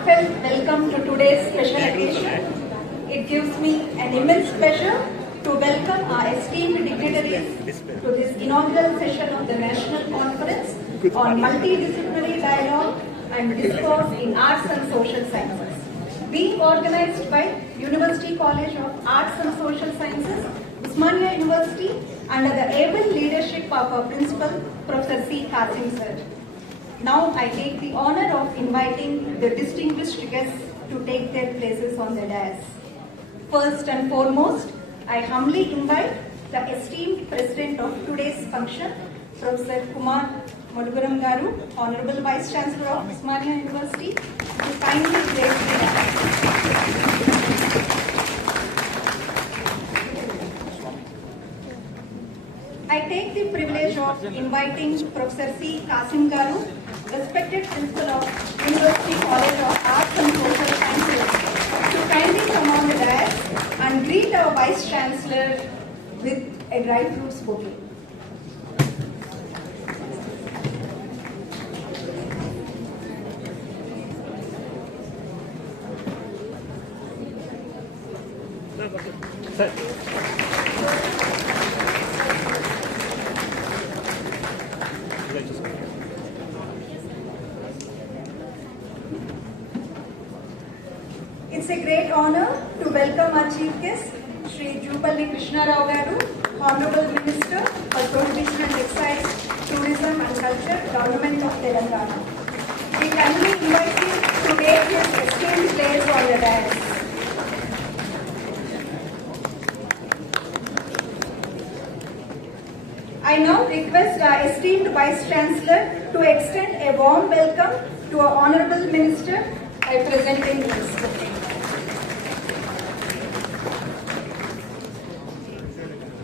heartfelt welcome to today's special occasion. It gives me an immense pleasure to welcome our esteemed dignitaries to this inaugural session of the National Conference on Multidisciplinary Dialogue and Discourse in Arts and Social Sciences, being organized by University College of Arts and Social Sciences, Osmania University, under the able leadership of our principal, Professor C. Kasim sir. Now I take the honor of inviting the distinguished guests to take their places on the dais. First and foremost, I humbly invite the esteemed president of today's function, Professor Kumar Maduguram Garu, Honorable Vice Chancellor of Osmania University, to kindly place the dais. I take the privilege of inviting Professor C. Kasim Garu, respected principal of University College of Arts and Social Sciences, to kindly come on the dais and greet our Vice Chancellor with a dry fruits bouquet. It's a great honor to welcome our chief guest, Shri Jupalli Krishna Rao Garu, Honorable Minister for Prohibition and Excise, Tourism and Culture, Government of Telangana. We kindly invite him to take his esteemed place on the dais. I now request our esteemed Vice Chancellor to extend a warm welcome to our Honorable Minister by presenting this bouquet.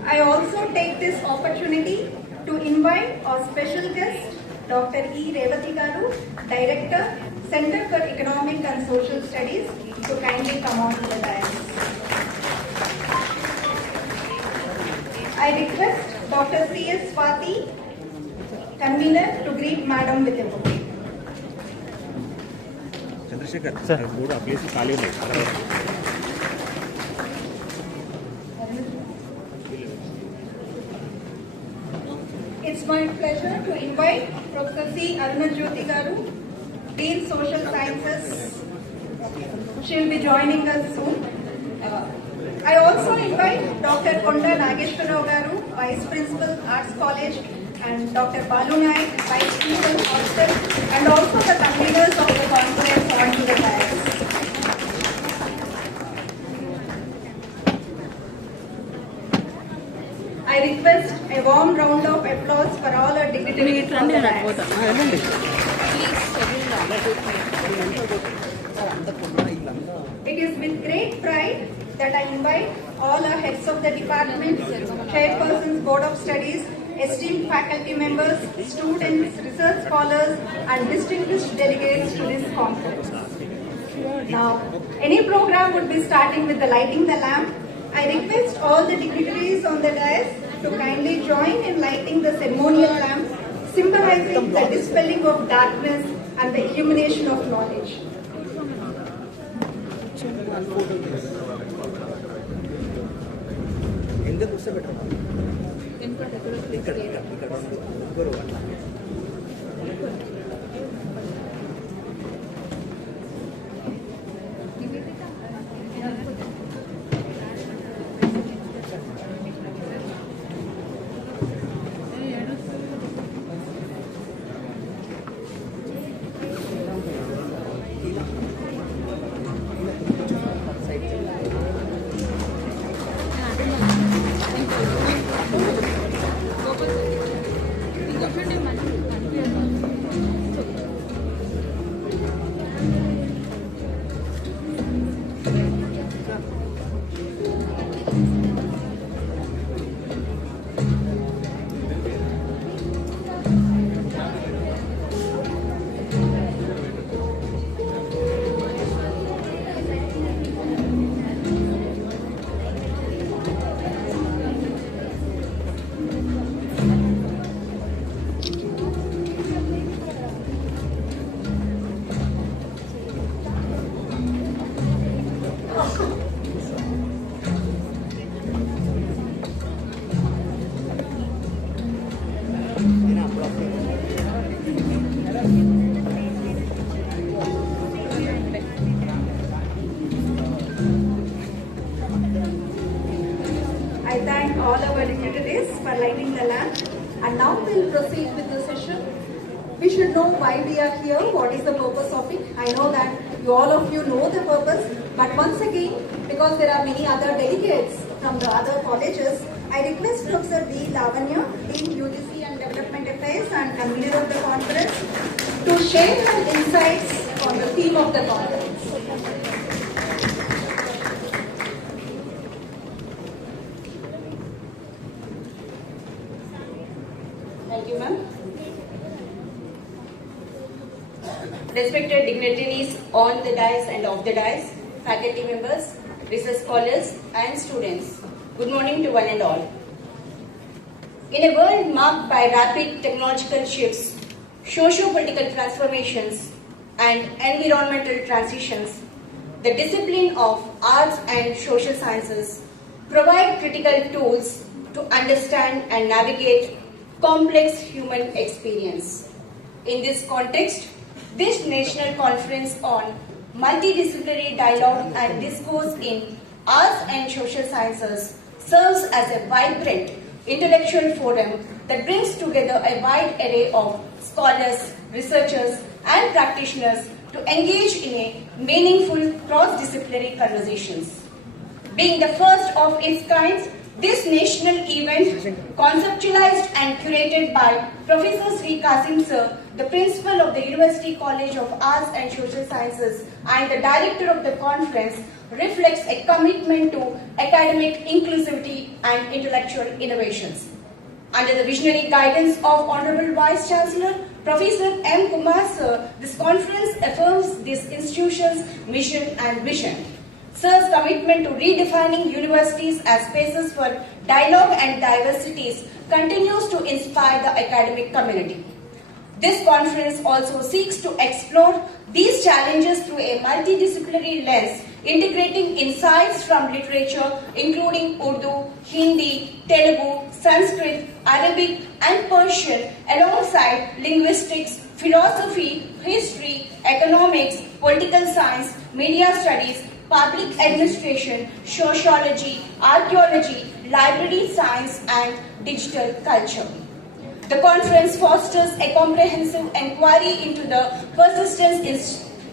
I also take this opportunity to invite our special guest, Dr. E. Revati Garu, Director, Center for Economic and Social Studies, to kindly come on to the dais. I request Dr. C. S. Swati, Convener, to greet Madam with a bouquet. Chandrasekhar, sir, board place खाली नहीं. It's my pleasure to invite Professor C. Arunajyoti Garu, Dean Social Sciences. She'll be joining us soon. I also invite Dr. Konda Nageshwarao Garu, Vice Principal, Arts College, and Dr. Balu Naik, Vice Principal, Hostel, and also the conveners of the conference onto the dais. I request a warm round of applause for all our dignitaries on the dais. It is with great pride that I invite all our heads of the departments, chairpersons, board of studies, esteemed faculty members, students, research scholars, and distinguished delegates to this conference. Now, any program would be starting with the lighting the lamp. I request all the dignitaries on the dais to kindly join in lighting the ceremonial lamp, symbolizing the dispelling of darkness and the illumination of knowledge. lighting the lamp. And now we'll proceed with the session. We should know why we are here, what is the purpose of it. I know that all of you know the purpose, but once again, because there are many other delegates from the other colleges, I request Professor V. Lavanya, Dean UGC and Development Affairs and convener of the conference, to share her insights on the theme of the conference. Thank you, ma'am. Respected dignitaries on the dais and off the dais, faculty members, research scholars and students, good morning to one and all. In a world marked by rapid technological shifts, socio-political transformations and environmental transitions, the discipline of arts and social sciences provide critical tools to understand and navigate complex human experience. In this context, this National Conference on Multidisciplinary Dialogue and Discourse in Arts and Social Sciences serves as a vibrant intellectual forum that brings together a wide array of scholars, researchers, and practitioners to engage in a meaningful cross-disciplinary conversations. Being the first of its kind, this national event, conceptualized and curated by Professor Sri Kasim Sir, the Principal of the University College of Arts and Social Sciences and the Director of the conference, reflects a commitment to academic inclusivity and intellectual innovations. Under the visionary guidance of Honorable Vice Chancellor Professor M. Kumar Sir, this conference affirms this institution's mission and vision. Sir's commitment to redefining universities as spaces for dialogue and diversities continues to inspire the academic community. This conference also seeks to explore these challenges through a multidisciplinary lens, integrating insights from literature including Urdu, Hindi, Telugu, Sanskrit, Arabic and Persian alongside linguistics, philosophy, history, economics, political science, media studies, public administration, sociology, archaeology, library science and digital culture. The conference fosters a comprehensive inquiry into the persistent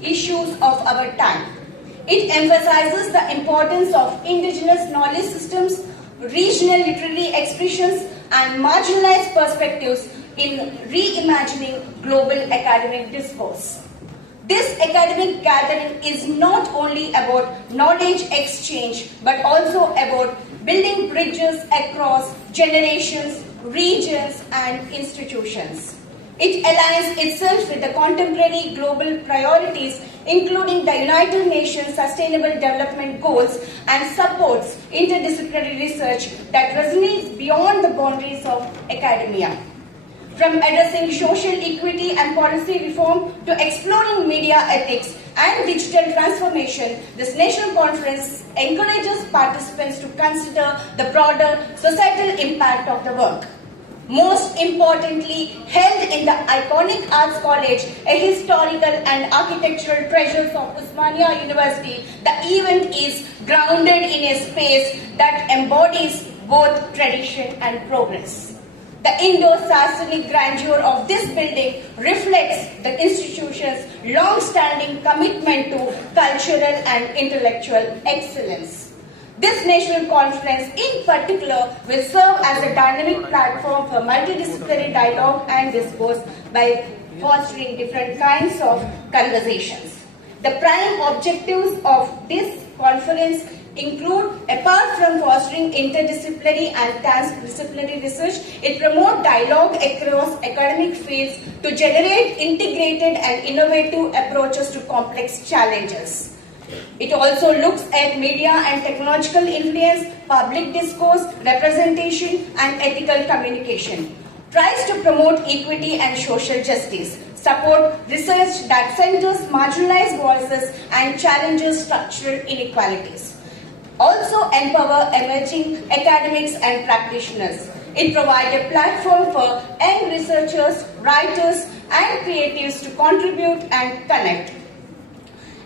issues of our time. It emphasizes the importance of indigenous knowledge systems, regional literary expressions and marginalized perspectives in reimagining global academic discourse. This academic gathering is not only about knowledge exchange, but also about building bridges across generations, regions, and institutions. It aligns itself with the contemporary global priorities, including the United Nations Sustainable Development Goals, and supports interdisciplinary research that resonates beyond the boundaries of academia. From addressing social equity and policy reform to exploring media ethics and digital transformation, this national conference encourages participants to consider the broader societal impact of the work. Most importantly, held in the iconic Arts College, a historical and architectural treasures of Osmania University, the event is grounded in a space that embodies both tradition and progress. The Indo-Sassanid grandeur of this building reflects the institution's long-standing commitment to cultural and intellectual excellence. This national conference in particular will serve as a dynamic platform for multidisciplinary dialogue and discourse by fostering different kinds of conversations. The prime objectives of this conference include, apart from fostering interdisciplinary and transdisciplinary research, it promotes dialogue across academic fields to generate integrated and innovative approaches to complex challenges. It also looks at media and technological influence, public discourse, representation, and ethical communication. Tries to promote equity and social justice, support research that centers marginalized voices and challenges structural inequalities. Also empower emerging academics and practitioners. It provides a platform for young researchers, writers, and creatives to contribute and connect.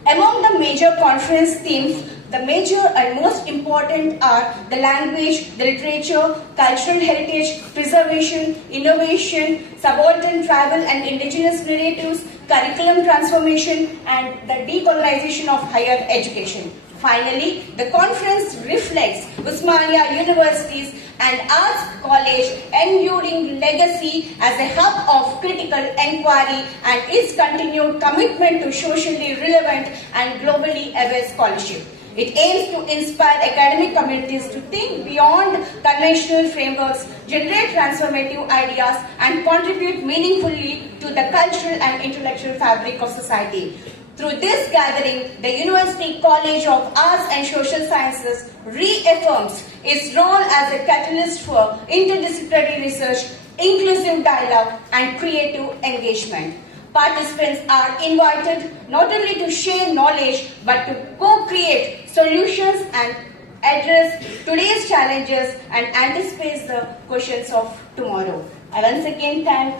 Among the major conference themes The major and most important are the language, the literature, cultural heritage, preservation, innovation, subaltern travel and indigenous narratives, curriculum transformation, and the decolonization of higher education. Finally, the conference reflects Osmania University's and Arts College enduring legacy as a hub of critical inquiry and its continued commitment to socially relevant and globally aware scholarship. It aims to inspire academic communities to think beyond conventional frameworks, generate transformative ideas, and contribute meaningfully to the cultural and intellectual fabric of society. Through this gathering, the University College of Arts and Social Sciences reaffirms its role as a catalyst for interdisciplinary research, inclusive dialogue, and creative engagement. Participants are invited not only to share knowledge but to co-create solutions and address today's challenges and anticipate the questions of tomorrow. I once again thank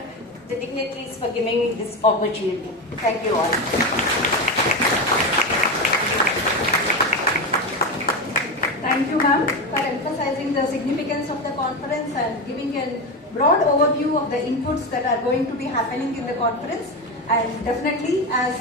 the dignitaries for giving me this opportunity. Thank you all. Thank you, ma'am, for emphasizing the significance of the conference and giving a broad overview of the inputs that are going to be happening in the conference. And definitely, as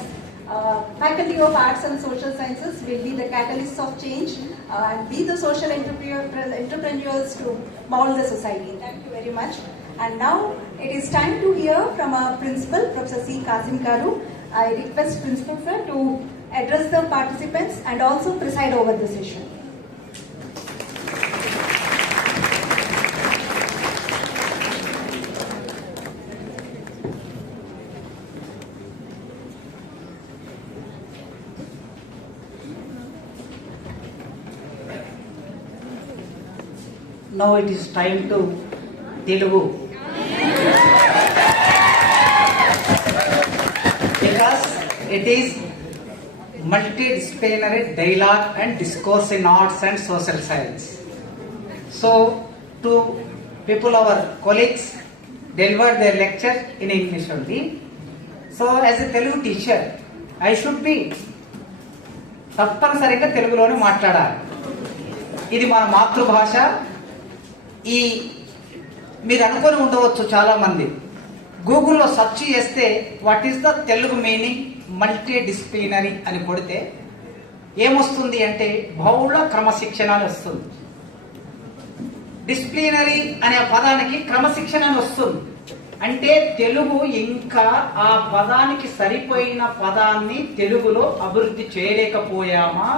Faculty of Arts and Social Sciences will be the catalysts of change and be the social entrepreneurs to mold the society. Thank you very much. And now it is time to hear from our principal, Professor C. Kazim Karu. I request Principal Sir to address the participants and also preside over the session. Now it is time to Telugu. Because it is multidisciplinary dialogue and discourse in arts and social science. So, to people, our colleagues, delivered their lecture in English only. So, as a Telugu teacher, I should be తప్పనిసరిగా తెలుగులోనే మాట్లాడాలి. ఇది మన మాతృభాష. ఈ మీరు అనుకొని ఉండవచ్చు చాలా మంది గూగుల్లో సెర్చ్ చేస్తే what is the Telugu meaning multi disciplinary అని కొడితే ఏమొస్తుంది అంటే బహుళ క్రమశిక్షణ అని వస్తుంది. డిసిప్లినరీ అనే పదానికి క్రమశిక్షణ అని వస్తుంది. అంటే తెలుగు ఇంకా ఆ పదానికి సరిపోయిన పదాన్ని తెలుగులో అభివృద్ధి చేయలేకపోయామా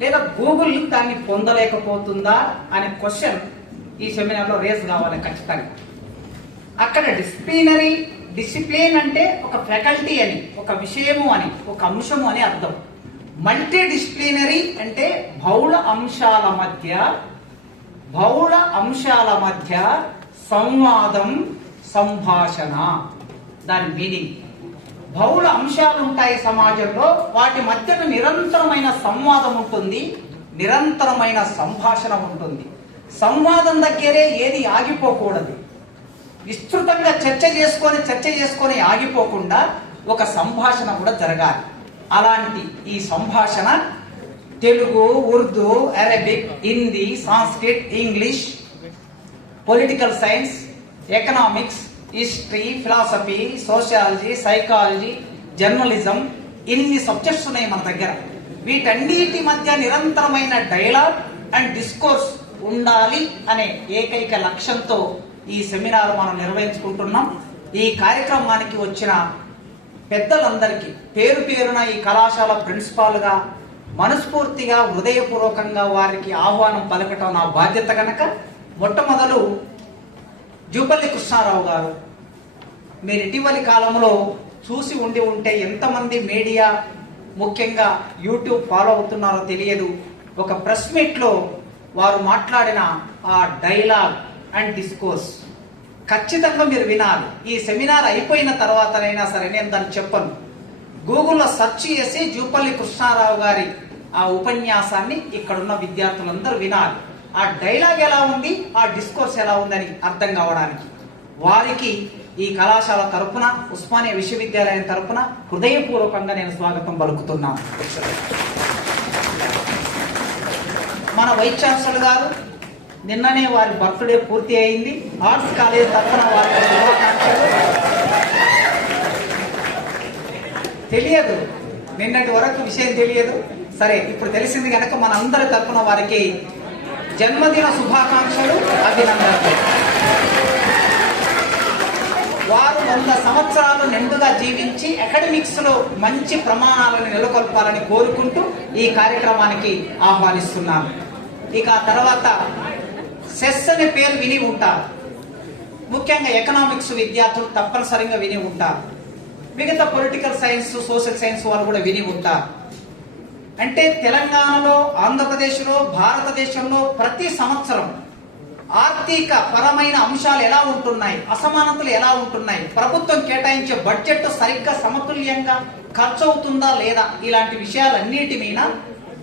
లేదా గూగుల్ దాన్ని పొందలేకపోతుందా అనే క్వశ్చన్ ఈ సెమినార్లో రేస్ కావాలి ఖచ్చితంగా. అక్కడ డిసిప్లిన్ అంటే ఒక ఫ్యాకల్టీ అని, ఒక విషయము అని, ఒక అంశము అని అర్థం. మల్టీ డిసిప్లినరీ అంటే బహుళ అంశాల మధ్య సంవాదం, సంభాషణ, దాని మీనింగ్. బహుళ అంశాలు ఉంటాయి సమాజంలో, వాటి మధ్యన నిరంతరమైన సంవాదం ఉంటుంది, నిరంతరమైన సంభాషణ ఉంటుంది. సంవాదం దగ్గరే ఏది ఆగిపోకూడదు. విస్తృతంగా చర్చ చేసుకొని ఆగిపోకుండా ఒక సంభాషణ కూడా జరగాలి. అలాంటి ఈ సంభాషణ తెలుగు, ఉర్దూ, అరబిక్, Hindi, Sanskrit, English, political science, economics, history, philosophy, sociology, psychology, journalism, ఇన్ని సబ్జెక్ట్స్ ఉన్నాయి మన దగ్గర. వీటన్నిటి మధ్య నిరంతరమైన డైలాగ్ అండ్ డిస్కోర్స్ ఉండాలి అనే ఏకైక లక్ష్యంతో ఈ సెమినార్ మనం నిర్వహించుకుంటున్నాం. ఈ కార్యక్రమానికి వచ్చిన పెద్దలందరికీ పేరు పేరున ఈ కళాశాల ప్రిన్సిపాల్గా మనస్ఫూర్తిగా హృదయపూర్వకంగా వారికి ఆహ్వానం పలకటం నా బాధ్యత కనుక మొట్టమొదలు జూపల్లి కృష్ణారావు గారు, మీరు ఇటీవలి కాలంలో చూసి ఉంటే ఎంతమంది మీడియా ముఖ్యంగా యూట్యూబ్ ఫాలో అవుతున్నారో తెలియదు. ఒక ప్రెస్ మీట్ లో వారు మాట్లాడిన ఆ డైలాగ్ అండ్ డిస్కోర్స్ ఖచ్చితంగా మీరు వినాలి. ఈ సెమినార్ అయిపోయిన తర్వాతనైనా సరే నేను దాన్ని చెప్పను. గూగుల్లో సెర్చ్ చేసి జూపల్లి కృష్ణారావు గారి ఆ ఉపన్యాసాన్ని ఇక్కడున్న విద్యార్థులందరూ వినాలి. ఆ డైలాగ్ ఎలా ఉంది, ఆ డిస్కోర్స్ ఎలా ఉందని అర్థం కావడానికి వారికి ఈ కళాశాల తరపున, ఉస్మానియా విశ్వవిద్యాలయం తరపున హృదయపూర్వకంగా నేను స్వాగతం పలుకుతున్నాను. మన వైస్ ఛాన్సలర్ గారు నిన్ననే వారి బర్త్డే పూర్తి అయింది. ఆర్ట్స్ కాలేజ్ తరఫున వారికి శుభాకాంక్షలు. తెలియదు, నిన్నటి వరకు విషయం తెలియదు. సరే, ఇప్పుడు తెలిసింది కనుక మన అందరి తరఫున వారికి జన్మదిన శుభాకాంక్షలు, అభినందనలు. వారు 100 సంవత్సరాలు నిండుగా జీవించి అకాడమిక్స్ లో మంచి ప్రమాణాలను నెలకొల్పాలని కోరుకుంటూ ఈ కార్యక్రమానికి ఆహ్వానిస్తున్నాను. ఇక తర్వాత సెస్ అనే పేరు విని ఉంటారు. ముఖ్యంగా ఎకనామిక్స్ విద్యార్థులు తప్పనిసరిగా విని ఉంటారు. మిగతా పొలిటికల్ సైన్స్, సోషల్ సైన్స్ వారు కూడా విని ఉంటారు. అంటే తెలంగాణలో, ఆంధ్రప్రదేశ్లో, భారతదేశంలో ప్రతి సంవత్సరం ఆర్థిక పరమైన అంశాలు ఎలా ఉంటున్నాయి, అసమానతలు ఎలా ఉంటున్నాయి, ప్రభుత్వం కేటాయించే బడ్జెట్ సరిగ్గా సమతుల్యంగా ఖర్చు అవుతుందా లేదా, ఇలాంటి విషయాలన్నిటి మీద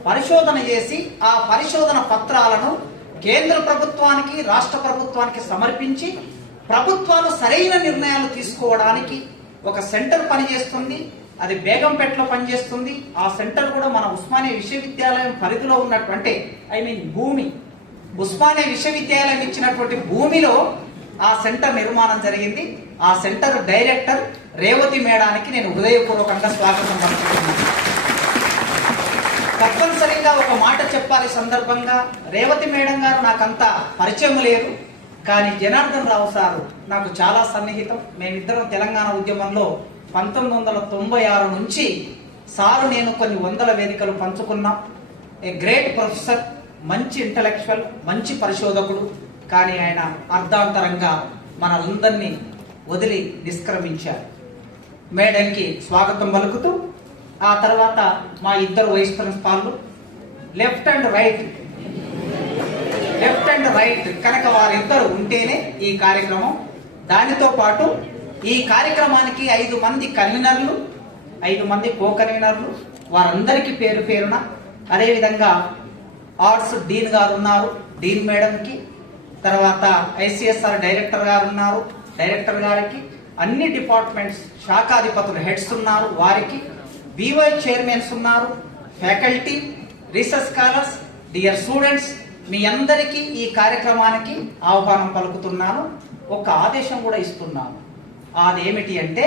పరిశోధన చేసి ఆ పరిశోధన పత్రాలను కేంద్ర ప్రభుత్వానికి, రాష్ట్ర ప్రభుత్వానికి సమర్పించి ప్రభుత్వాలు సరైన నిర్ణయాలు తీసుకోవడానికి ఒక సెంటర్ పనిచేస్తుంది. అది బేగంపేటలో పనిచేస్తుంది. ఆ సెంటర్ కూడా మన ఉస్మానియా విశ్వవిద్యాలయం పరిధిలో ఉన్నటువంటి భూమి, ఉస్మానియా విశ్వవిద్యాలయం ఇచ్చినటువంటి భూమిలో ఆ సెంటర్ నిర్మాణం జరిగింది. ఆ సెంటర్ డైరెక్టర్ రేవతి మేడానికి నేను హృదయపూర్వకంగా స్వాగతం పలుకుతున్నాను. తప్పనిసరిగా ఒక మాట చెప్పాలి సందర్భంగా, రేవతి మేడం గారు నాకంత పరిచయం లేదు, కానీ జనార్దన్ రావు సారు నాకు చాలా సన్నిహితం. మేమిద్దరం తెలంగాణ ఉద్యమంలో 1996 నుంచి సారు నేను కొన్ని వందల వేదికలు పంచుకున్నాం. ఏ గ్రేట్ ప్రొఫెసర్, మంచి ఇంటలెక్చువల్, మంచి పరిశోధకుడు. కానీ ఆయన అర్ధాంతరంగా మనందరినీ వదిలి నిష్క్రమించారు. మేడంకి స్వాగతం పలుకుతూ ఆ తర్వాత మా ఇద్దరు వైస్ ప్రిన్సిపాల్లు లెఫ్ట్ అండ్ రైట్ కనుక వారిద్దరు ఉంటేనే ఈ కార్యక్రమం. దానితో పాటు ఈ కార్యక్రమానికి 5 మంది కన్వీనర్లు, 5 మంది కో కన్వీనర్లు, వారందరికీ పేరు పేరున, అదేవిధంగా ఆర్ట్స్ డీన్ గారు ఉన్నారు, డీన్ మేడంకి, తర్వాత ఐసిఎస్ఆర్ డైరెక్టర్ గారు ఉన్నారు, డైరెక్టర్ గారికి, అన్ని డిపార్ట్మెంట్స్ శాఖాధిపతులు హెడ్స్ ఉన్నారు, వారికి వివై చైర్మన్స్ ఉన్నారు, faculty, research scholars, dear students, మీ అందరికీ ఈ కార్యక్రమానికి ఆహ్వానం పలుకుతున్నాను. ఒక ఆదేశం కూడా ఇస్తున్నాను. అదేమిటి అంటే,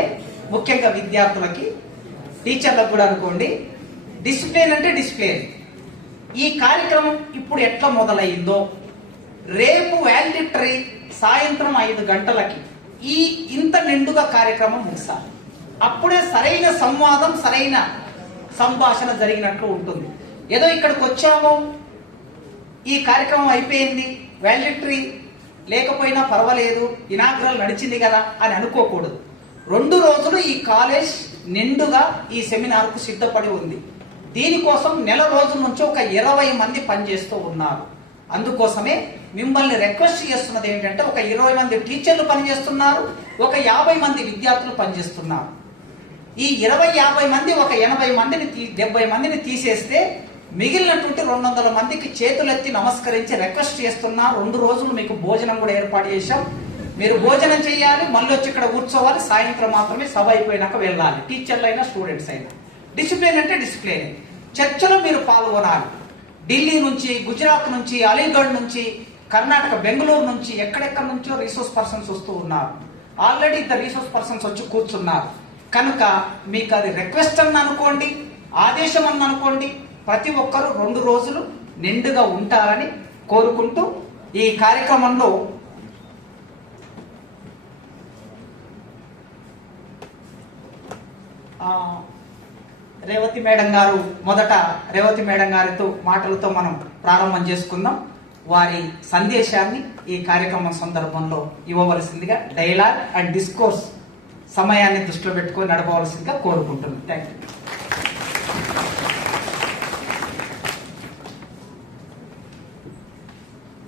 ముఖ్యంగా విద్యార్థులకి, టీచర్లకు కూడా అనుకోండి, డిసిప్లిన్ అంటే డిసిప్లిన్. ఈ కార్యక్రమం ఇప్పుడు ఎట్లా మొదలైందో, రేపు వాలిడిటరీ సాయంత్రం 5 గంటలకి ఈ ఇంత నిండుగా కార్యక్రమం ముగిస్తారు. అప్పుడే సరైన సంవాదం, సరైన సంభాషణ జరిగినట్లు ఉంటుంది. ఏదో ఇక్కడికి వచ్చాము, ఈ కార్యక్రమం అయిపోయింది, వాలిడిటరీ లేకపోయినా పర్వాలేదు, ఇనాగ్రల్ నడిచింది కదా అని అనుకోకూడదు. 2 రోజులు ఈ కాలేజ్ నిండుగా ఈ సెమినార్కు సిద్ధపడి ఉంది. దీనికోసం నెల రోజుల నుంచి ఒక 20 మంది పనిచేస్తూ ఉన్నారు. అందుకోసమే మిమ్మల్ని రిక్వెస్ట్ చేస్తున్నది ఏంటంటే, ఒక 20 మంది టీచర్లు పనిచేస్తున్నారు, ఒక 50 మంది విద్యార్థులు పనిచేస్తున్నారు. ఈ 20-50 మంది ఒక 80 మందిని 70 మందిని తీసేస్తే మిగిలినటువంటి 200 మందికి చేతులెత్తి నమస్కరించి రిక్వెస్ట్ చేస్తున్నా. 2 రోజులు మీకు భోజనం కూడా ఏర్పాటు చేశాం. మీరు భోజనం చేయాలి, మళ్ళీ వచ్చి ఇక్కడ కూర్చోవాలి, సాయంత్రం మాత్రమే సభ అయిపోయినాక వెళ్ళాలి, టీచర్లు అయినా స్టూడెంట్స్ అయినా. డిసిప్లిన్ అంటే డిసిప్లిన్. చర్చలో మీరు పాల్గొనాలి. ఢిల్లీ నుంచి, గుజరాత్ నుంచి, అలీగఢ్ నుంచి, కర్ణాటక బెంగళూరు నుంచి, ఎక్కడెక్కడి నుంచో రీసోర్స్ పర్సన్స్ వస్తూ ఉన్నారు. ఆల్రెడీ ఇద్దరు రీసోర్స్ పర్సన్స్ వచ్చి కూర్చున్నారు. కనుక మీకు అది రిక్వెస్ట్ అని అనుకోండి, ఆదేశం అని అనుకోండి, ప్రతి ఒక్కరూ 2 రోజులు నిండుగా ఉంటారని కోరుకుంటూ ఈ కార్యక్రమంలో రేవతి మేడం గారు, మొదట రేవతి మేడం గారితో మాటలతో మనం ప్రారంభం చేసుకుందాం. వారి సందేశాన్ని ఈ కార్యక్రమం సందర్భంలో ఇవ్వవలసిందిగా డైలాగ్ అండ్ డిస్కోర్స్ సమయాన్ని దృష్టిలో పెట్టుకొని నడపవలసిందిగా కోరుకుంటున్నాను. Thank you.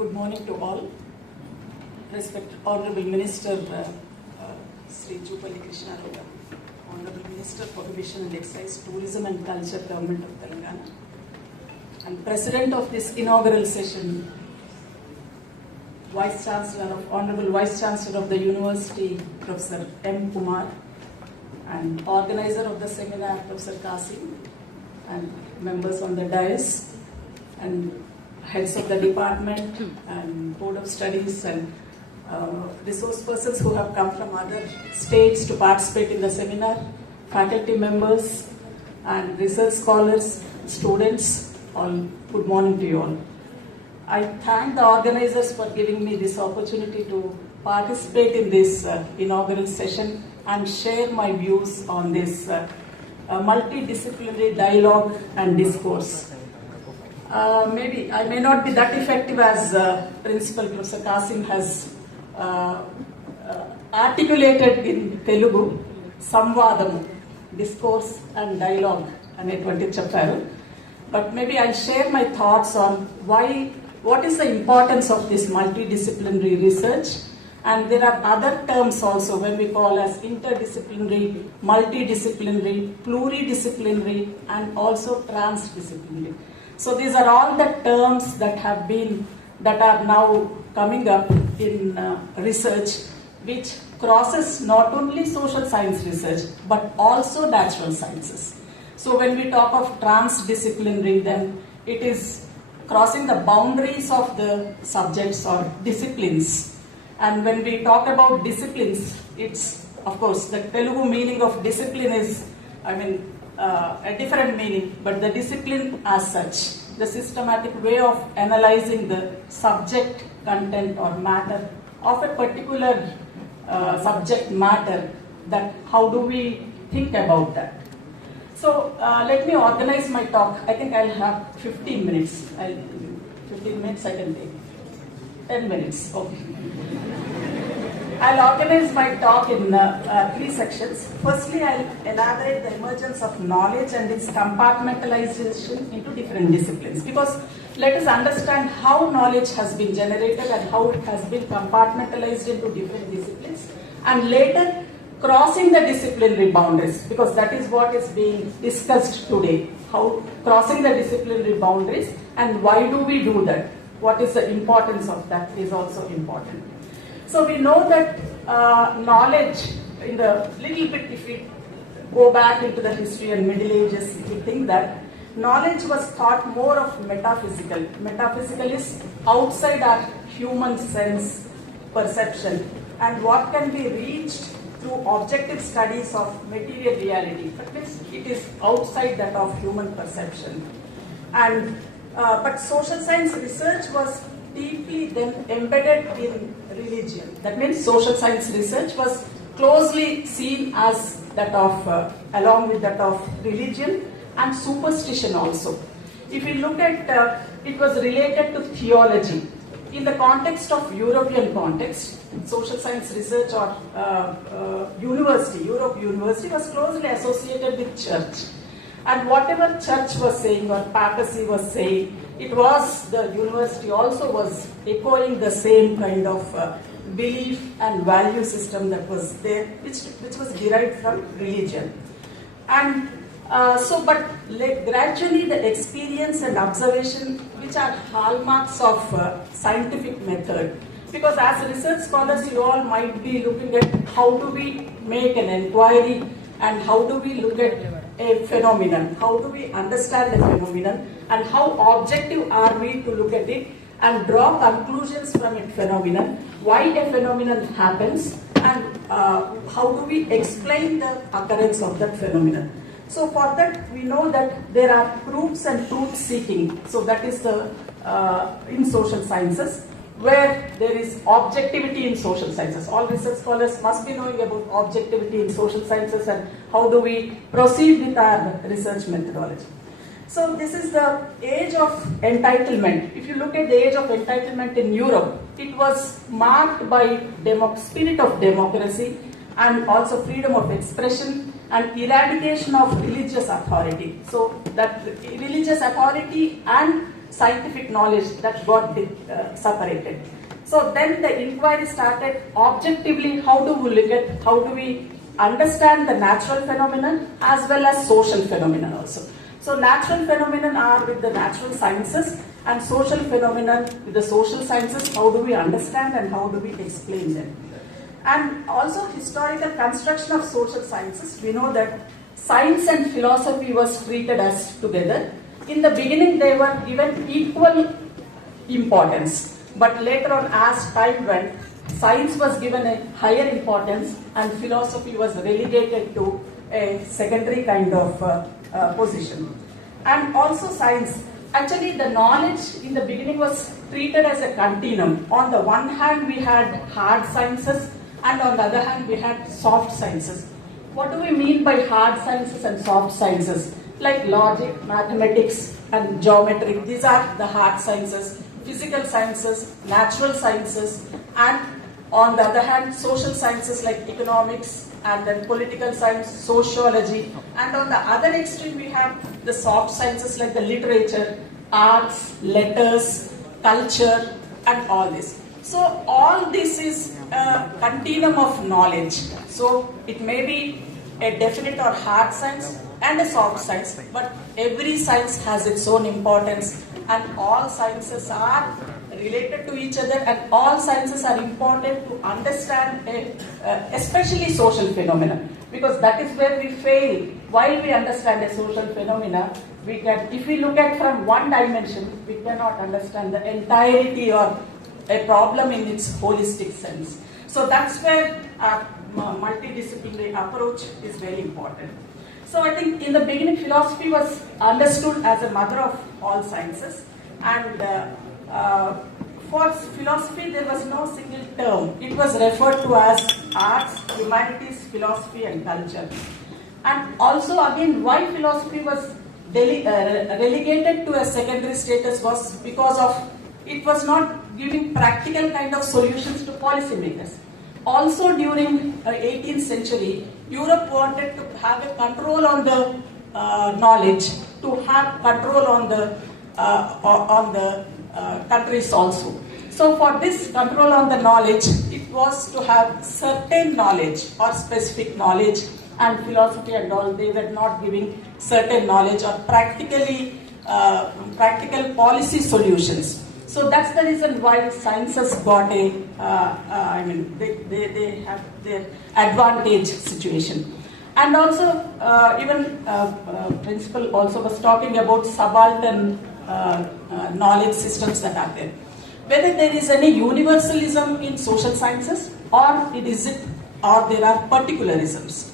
Good morning to all. Respected Honorable Minister Sri Jupalli Krishna Rao, Honorable Minister for Prohibition and Excise, Tourism and Culture, Government of Telangana, and President of this inaugural session, Honorable Vice Chancellor of the University, Professor M. Kumar, and organizer of the seminar, Professor Kasim, and members on the dais, and heads of the department and board of studies and resource persons who have come from other states to participate in the seminar, faculty members and research scholars, students, all good morning to you all. I thank the organizers for giving me this opportunity to participate in this inaugural session and share my views on this multidisciplinary dialogue and discourse. Maybe I may not be that effective as Principal Professor Kasim has articulated in Telugu, Samvadamu, discourse and dialogue అనేటువంటి చెప్పారు. But maybe I'll share my thoughts on what is the importance of this multidisciplinary research. And there are other terms also when we call as interdisciplinary, multidisciplinary, pluridisciplinary, and also transdisciplinary. So these are all the terms that are now coming up in research, which crosses not only social science research, but also natural sciences. So when we talk of transdisciplinary, then it is crossing the boundaries of the subjects or disciplines. And when we talk about disciplines, it's, of course, the Telugu meaning of discipline is, a different meaning, but the discipline as such, the systematic way of analyzing the subject, content or matter of a particular subject matter, that how do we think about that. So let me organize my talk. I think I'll have 15 minutes. 15 minutes I can take. 10 minutes, okay. I'll organize my talk in 3 sections. Firstly, I'll elaborate the emergence of knowledge and its compartmentalization into different disciplines. Because let us understand how knowledge has been generated and how it has been compartmentalized into different disciplines. And later, crossing the disciplinary boundaries, because that is what is being discussed today. How crossing the disciplinary boundaries and why do we do that? What is the importance of that is also important. So we know that knowledge, in the little bit, if we go back into the history and Middle Ages, we think that knowledge was thought more of metaphysical. Metaphysical is outside our human sense perception and what can be reached through objective studies of material reality. But it is outside that of human perception. And but social science research was deeply then embedded in religion. That means social science research was closely seen as that of, along with that of religion and superstition also. If we look at, it was related to theology. In the context of European context, social science research or Europe University was closely associated with church. And whatever church was saying or papacy was saying, it was, the university also was echoing the same kind of belief and value system that was there, which was derived from religion. And but gradually the experience and observation, which are hallmarks of scientific method, because as research scholars, you all might be looking at how do we make an inquiry and how do we look at a phenomenon, how do we understand a phenomenon, and how objective are we to look at it and draw conclusions from a phenomenon, why a phenomenon happens, and how do we explain the occurrence of that phenomenon. So for that, we know that there are proofs and truth seeking. So that is the in social sciences, where there is objectivity in social sciences. All research scholars must be knowing about objectivity in social sciences and how do we proceed with our research methodology. So this is the age of entitlement. If you look at the age of entitlement in Europe, it was marked by spirit of democracy and also freedom of expression and eradication of religious authority. So that religious authority and scientific knowledge that got separated. So then the inquiry started objectively, how do we understand the natural phenomenon as well as social phenomenon also. So natural phenomenon are with the natural sciences and social phenomenon with the social sciences, how do we understand and how do we explain them. And also historical construction of social sciences, we know that science and philosophy was treated as together. In the beginning, they were given equal importance. But later on, as time went, science was given a higher importance and philosophy was relegated to a secondary kind of position. And also science, actually the knowledge in the beginning was treated as a continuum. On the one hand, we had hard sciences, and on the other hand, we had soft sciences. What do we mean by hard sciences and soft sciences? Like logic, mathematics, and geometry. These are the hard sciences. Physical sciences, natural sciences, and on the other hand, social sciences like economics, and then political science, sociology. And on the other extreme, we have the soft sciences like the literature, arts, letters, culture, and all this. So all this is a continuum of knowledge. So it may be a definite or hard science and a soft science, but every science has its own importance, and all sciences are related to each other, and all sciences are important to understand especially social phenomena, because that is where we fail. While we understand a social phenomena, we can, if we look at from one dimension, we cannot understand the entirety or a problem in its holistic sense. So that's where our multidisciplinary approach is very important. So I think in the beginning, philosophy was understood as a mother of all sciences, and for philosophy there was no single term. It was referred to as arts, humanities, philosophy, and culture. And also again, why philosophy was relegated to a secondary status was because of it was not giving practical kind of solutions to policymakers. Also during 18th century, Europe wanted to have a control on the knowledge, to have control on the countries also. So for this control on the knowledge, it was to have certain knowledge or specific knowledge, and philosophy and all, they were not giving certain knowledge or practical policy solutions. So that's the reason why sciences got they have their advantage situation. And also, even principal also was talking about subaltern knowledge systems that are there. Whether there is any universalism in social sciences, or there are particularisms.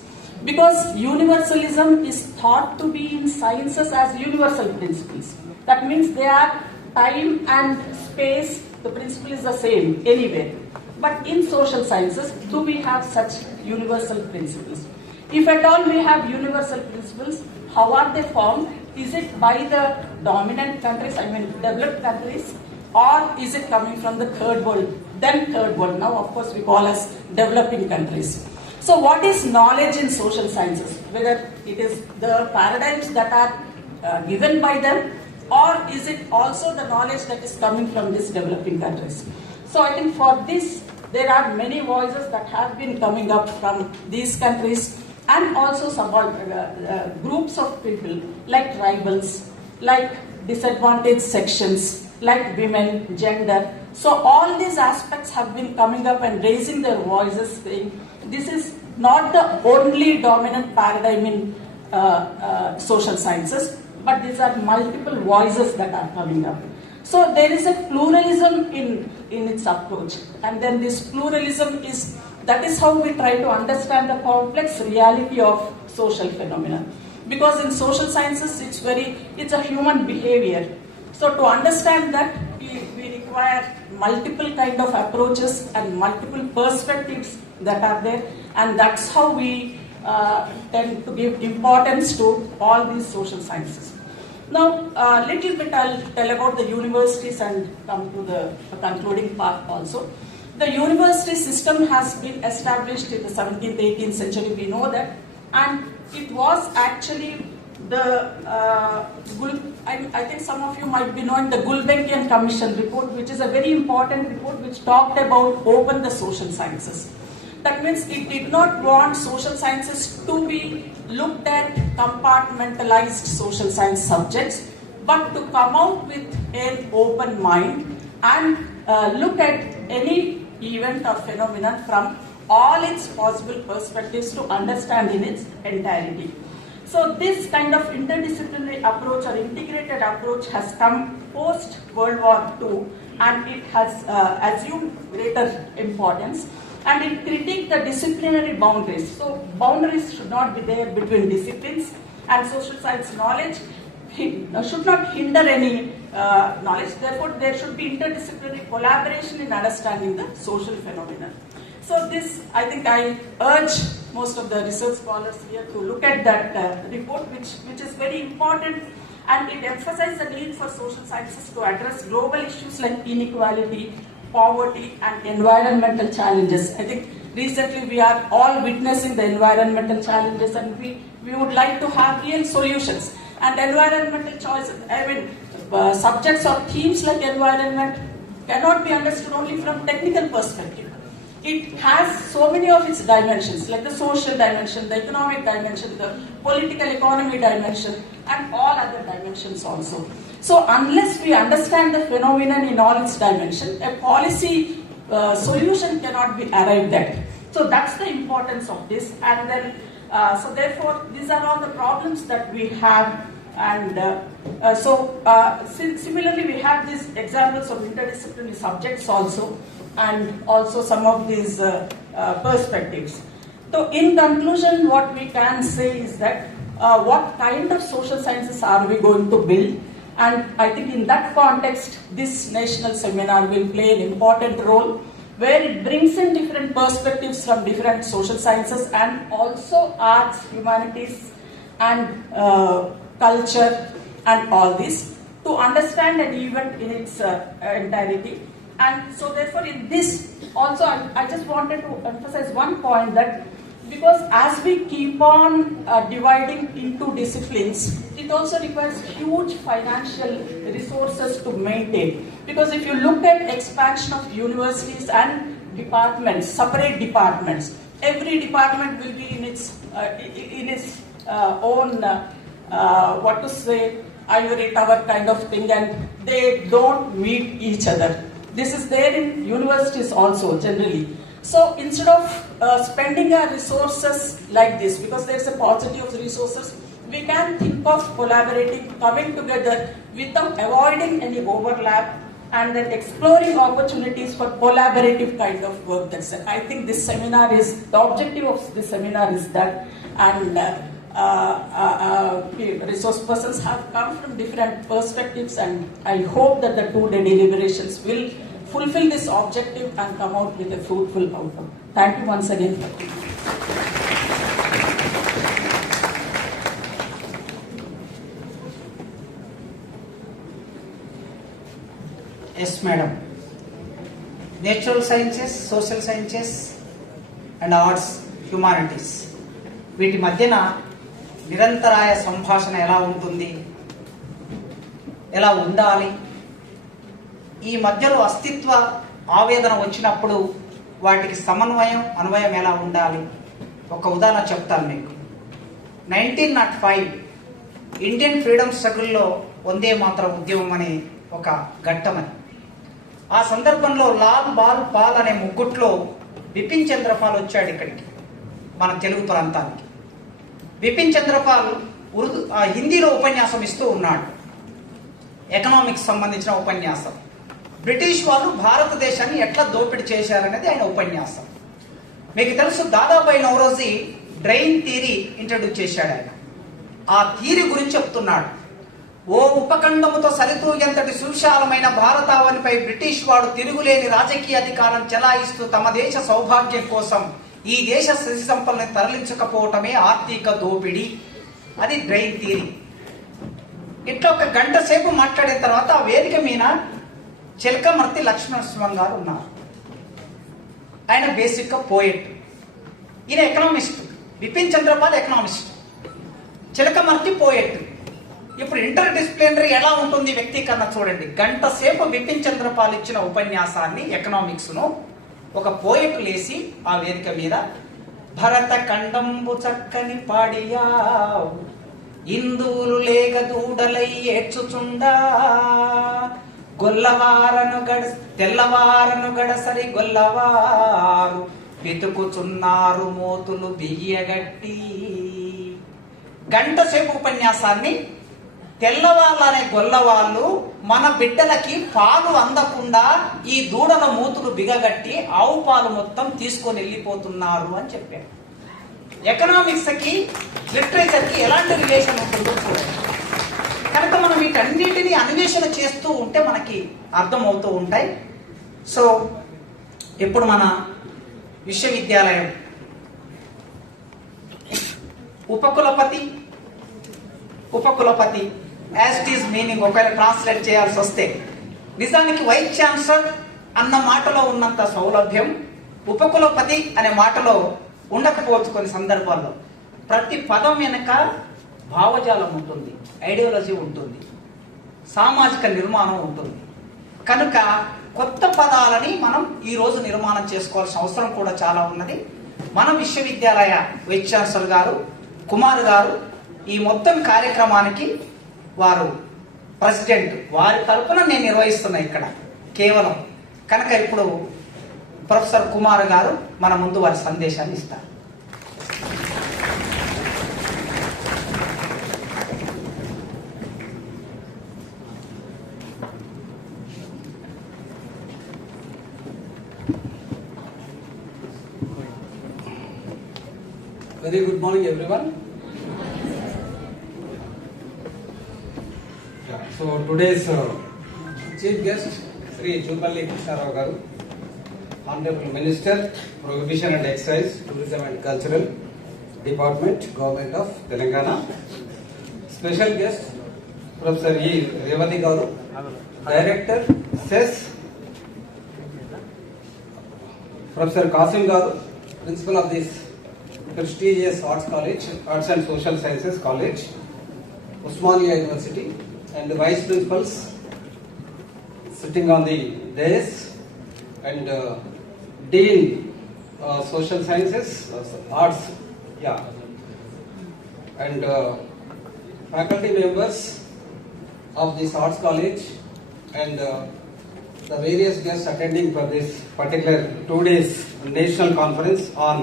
Because universalism is thought to be in sciences as universal principles. That means they are time and space, the principle is the same anywhere. But in social sciences, do we have such universal principles? If at all we have universal principles, how are they formed? Is it by the dominant countries, developed countries, or is it coming from the third world? Then third world, now of course we call as developing countries. So what is knowledge in social sciences? Whether it is the paradigms that are given by them, or is it also the knowledge that is coming from these developing countries? So I think for this, there are many voices that have been coming up from these countries, and also some groups of people like tribals, like disadvantaged sections, like women, gender. So all these aspects have been coming up and raising their voices, saying this is not the only dominant paradigm in social sciences, but these are multiple voices that are coming up. So there is a pluralism in its approach, and then this pluralism that is how we try to understand the complex reality of social phenomena. Because in social sciences, it's a human behavior. So to understand that, we require multiple kind of approaches and multiple perspectives that are there, and that's how we tend to give importance to all these social sciences. Now, a little bit I'll tell about the universities and come to the concluding part also. The university system has been established in the 17th, 18th century, we know that, and it was actually I think some of you might be knowing the Gulbenkian Commission report, which is a very important report which talked about open the social sciences. That means it did not want social sciences to be looked at compartmentalized social science subjects, but to come out with an open mind and look at any event or phenomenon from all its possible perspectives to understand in its entirety. So this kind of interdisciplinary approach or integrated approach has come post World War II, and it has assumed greater importance, and it critiqued the disciplinary boundaries. So boundaries should not be there between disciplines, and social science knowledge should not hinder any knowledge. Therefore, there should be interdisciplinary collaboration in understanding the social phenomena. So this, I think I urge most of the research scholars here to look at that report, which is very important, and it emphasizes the need for social sciences to address global issues like inequality, poverty, and environmental challenges. I think recently we are all witnessing the environmental challenges, and we would like to have real solutions. And environmental choices, subjects or themes like environment cannot be understood only from technical perspective. It has so many of its dimensions, like the social dimension, the economic dimension, the political economy dimension, and all other dimensions also. So unless we understand the phenomenon in all its dimensions, a policy solution cannot be arrived at. So that's the importance of this. And then, so therefore, these are all the problems that we have. And similarly, we have these examples of interdisciplinary subjects also, and also some of these perspectives. So in conclusion, what we can say is that what kind of social sciences are we going to build? And I think in that context, this national seminar will play an important role, where it brings in different perspectives from different social sciences and also arts, humanities, and culture, and all this, to understand an event in its entirety. And so therefore in this also I just wanted to emphasize one point, that because as we keep on dividing into disciplines, it also requires huge financial resources to maintain. Because if you look at expansion of universities and departments, separate departments, every department will be in its own ivory tower kind of thing, and they don't meet each other. This is there in universities also generally. So instead of spending our resources like this, because there is a paucity of resources, we can think of collaborating, coming together without avoiding any overlap, and then exploring opportunities for collaborative kind of work. That's it. I think this seminar is, the objective of this seminar is that, and resource persons have come from different perspectives, and I hope that the 2-day deliberations will fulfill this objective and come out with a fruitful outcome. Thank you once again. Yes, madam. Natural sciences, social sciences, and arts, humanities. వీటి మధ్యన నిరంతరాయ సంభాషణ ఎలా ఉంటుంది, ఎలా ఉండాలి, ఈ మధ్యలో అస్తిత్వ ఆవేదన వచ్చినప్పుడు వాటికి సమన్వయం, అన్వయం ఎలా ఉండాలి. ఒక ఉదాహరణ చెప్తాను మీకు. 1905 ఇండియన్ ఫ్రీడమ్ స్ట్రగుల్లో వందే మాతరం ఉద్యమం అనే ఒక ఘట్టమని. ఆ సందర్భంలో లాల్ బాల్ పాల్ అనే ముగ్గుట్లో బిపిన్ చంద్రపాల్ వచ్చాడు ఇక్కడికి, మన తెలుగు ప్రాంతానికి. బిపిన్ చంద్రపాల్ హిందీలో ఉపన్యాసం ఇస్తూ ఉన్నాడు, ఎకనామిక్స్ సంబంధించిన ఉపన్యాసం. బ్రిటిష్ వాళ్ళు భారతదేశాన్ని ఎట్లా దోపిడీ చేశారనేది ఆయన ఉపన్యాసం. మీకు తెలుసు, దాదాబాయి నౌరోజీ డ్రైన్ థియరీ ఇంట్రడ్యూస్ చేశాడు ఆయన. ఆ థియరీ గురించి చెప్తున్నాడు. ఓ ఉపఖండముతో సరితూగెంతటి సువిశాలమైన భారతావనిపై బ్రిటిష్ వాడు తిరుగులేని రాజకీయ అధికారం చెలాయిస్తూ తమ దేశ సౌభాగ్యం కోసం ఈ దేశ స్థితి సంపదలను తరలించకపోవటమే ఆర్థిక దోపిడీ. అది డ్రైన్ థియరీ. ఇట్లా ఒక గంట సేపు మాట్లాడిన తర్వాత ఆ వేదిక మీద చిలకమర్తి లక్ష్మణస్వామి గారు ఉన్నారు. ఆయన బేసిక్ గా పోయెట్, ఈయన ఎకనామిస్ట్. బిపిన్ చంద్రపాల్ ఎకనామిస్ట్, చిలకమర్తి పోయెట్. ఇప్పుడు ఇంటర్ డిసిప్లినరీ ఎలా ఉంటుంది వ్యక్తీకరణ చూడండి. గంట సేపు బిపిన్ చంద్రపాల్ ఇచ్చిన ఉపన్యాసాన్ని, ఎకనామిక్స్ ను, ఒక పోయెట్ లేసి ఆ వేదిక మీద భరత ఖండంబు చక్కని పాడియావు, ఇందులు లేక దూడలై ఏడ్చుచుండా, గొల్లవారను తెల్లవారను గడసరి గొల్లవారు వెతుకుచున్నారు మోతులు బియ్యగట్టి. గంట సేపు ఉపన్యాసాన్ని తెల్లవాళ్ళనే గొల్లవాళ్ళు మన బిడ్డలకి పాలు అందకుండా ఈ దూడల మూతులు బిగగట్టి ఆవు పాలు మొత్తం తీసుకొని వెళ్ళిపోతున్నారు అని చెప్పారు. ఎకనామిక్స్ కి లిటరేచర్ కి ఎలాంటి రిలేషన్ ఉంటుందో చూడండి. కనుక మనం వీటన్నిటిని అన్వేషణ చేస్తూ ఉంటే మనకి అర్థమవుతూ ఉంటాయి. సో ఇప్పుడు మన విశ్వవిద్యాలయం ఉపకులపతి యాజ్ ఇట్ ఈస్ మీనింగ్ ఒకవేళ ట్రాన్స్లేట్ చేయాల్సి వస్తే నిజానికి వైస్ ఛాన్సలర్ అన్న మాటలో ఉన్నంత సౌలభ్యం ఉపకులపతి అనే మాటలో ఉండకపోవచ్చు. కొన్ని సందర్భాల్లో ప్రతి పదం వెనక భావజాలం ఉంటుంది, ఐడియాలజీ ఉంటుంది, సామాజిక నిర్మాణం ఉంటుంది. కనుక కొత్త పదాలని మనం ఈ రోజు నిర్మాణం చేసుకోవాల్సిన అవసరం కూడా చాలా ఉన్నది. మన విశ్వవిద్యాలయ వైస్ ఛాన్సలర్ గారు కుమార్ గారు ఈ మొత్తం కార్యక్రమానికి వారు ప్రెసిడెంట్, వారి తరపున నేను నిర్వహిస్తున్నా ఇక్కడ కేవలం. కనుక ఇప్పుడు ప్రొఫెసర్ కుమార్ గారు మన ముందు వారి సందేశాన్ని ఇస్తారు. Very good morning, everyone. So today's chief guest, Sri Jupalli Krishnarao Garu, Honorable Minister, Prohibition and Excise, Tourism and Cultural Department, Government of Telangana. Special guest, Professor E. Revati Garu, Director, CES, Professor Qasim Garu, Principal of this prestigious Arts College, Arts and Social Sciences College, Osmania University, and the Vice Principals sitting on the dais, and Dean Social Sciences, Arts, and faculty members of this Arts College, and the various guests attending for this particular 2 days national conference on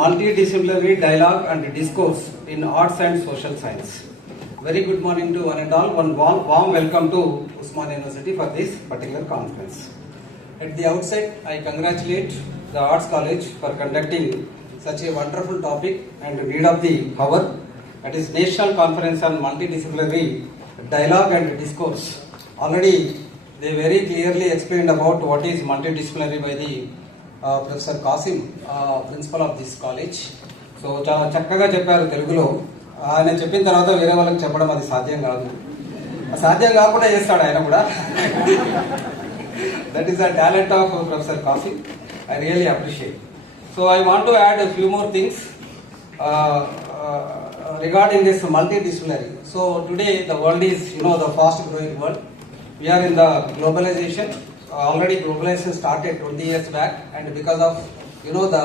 multidisciplinary dialogue and discourse in arts and social science. Very good morning to one and all. One warm welcome to Osmania University for this particular conference. At the outset, I congratulate the Arts College for conducting such a wonderful topic and need of the hour. That is National Conference on Multidisciplinary Dialogue and Discourse. Already they very clearly explained about what is multidisciplinary by the professor Kasim principal of this college. So చాలా చక్కగా చెప్పారు తెలుగులో. ఆయన చెప్పిన తర్వాత వేరే వాళ్ళకి చెప్పడం అది సాధ్యం కాదు, సాధ్యం కాకుండా చేస్తాడు ఆయన కూడా. That is the talent of professor Kasim. I really appreciate. So I want to add few more things regarding this multidisciplinary. So today the world is, the fast growing world. We are in the globalization. Already globalization started 20 years back, and because of the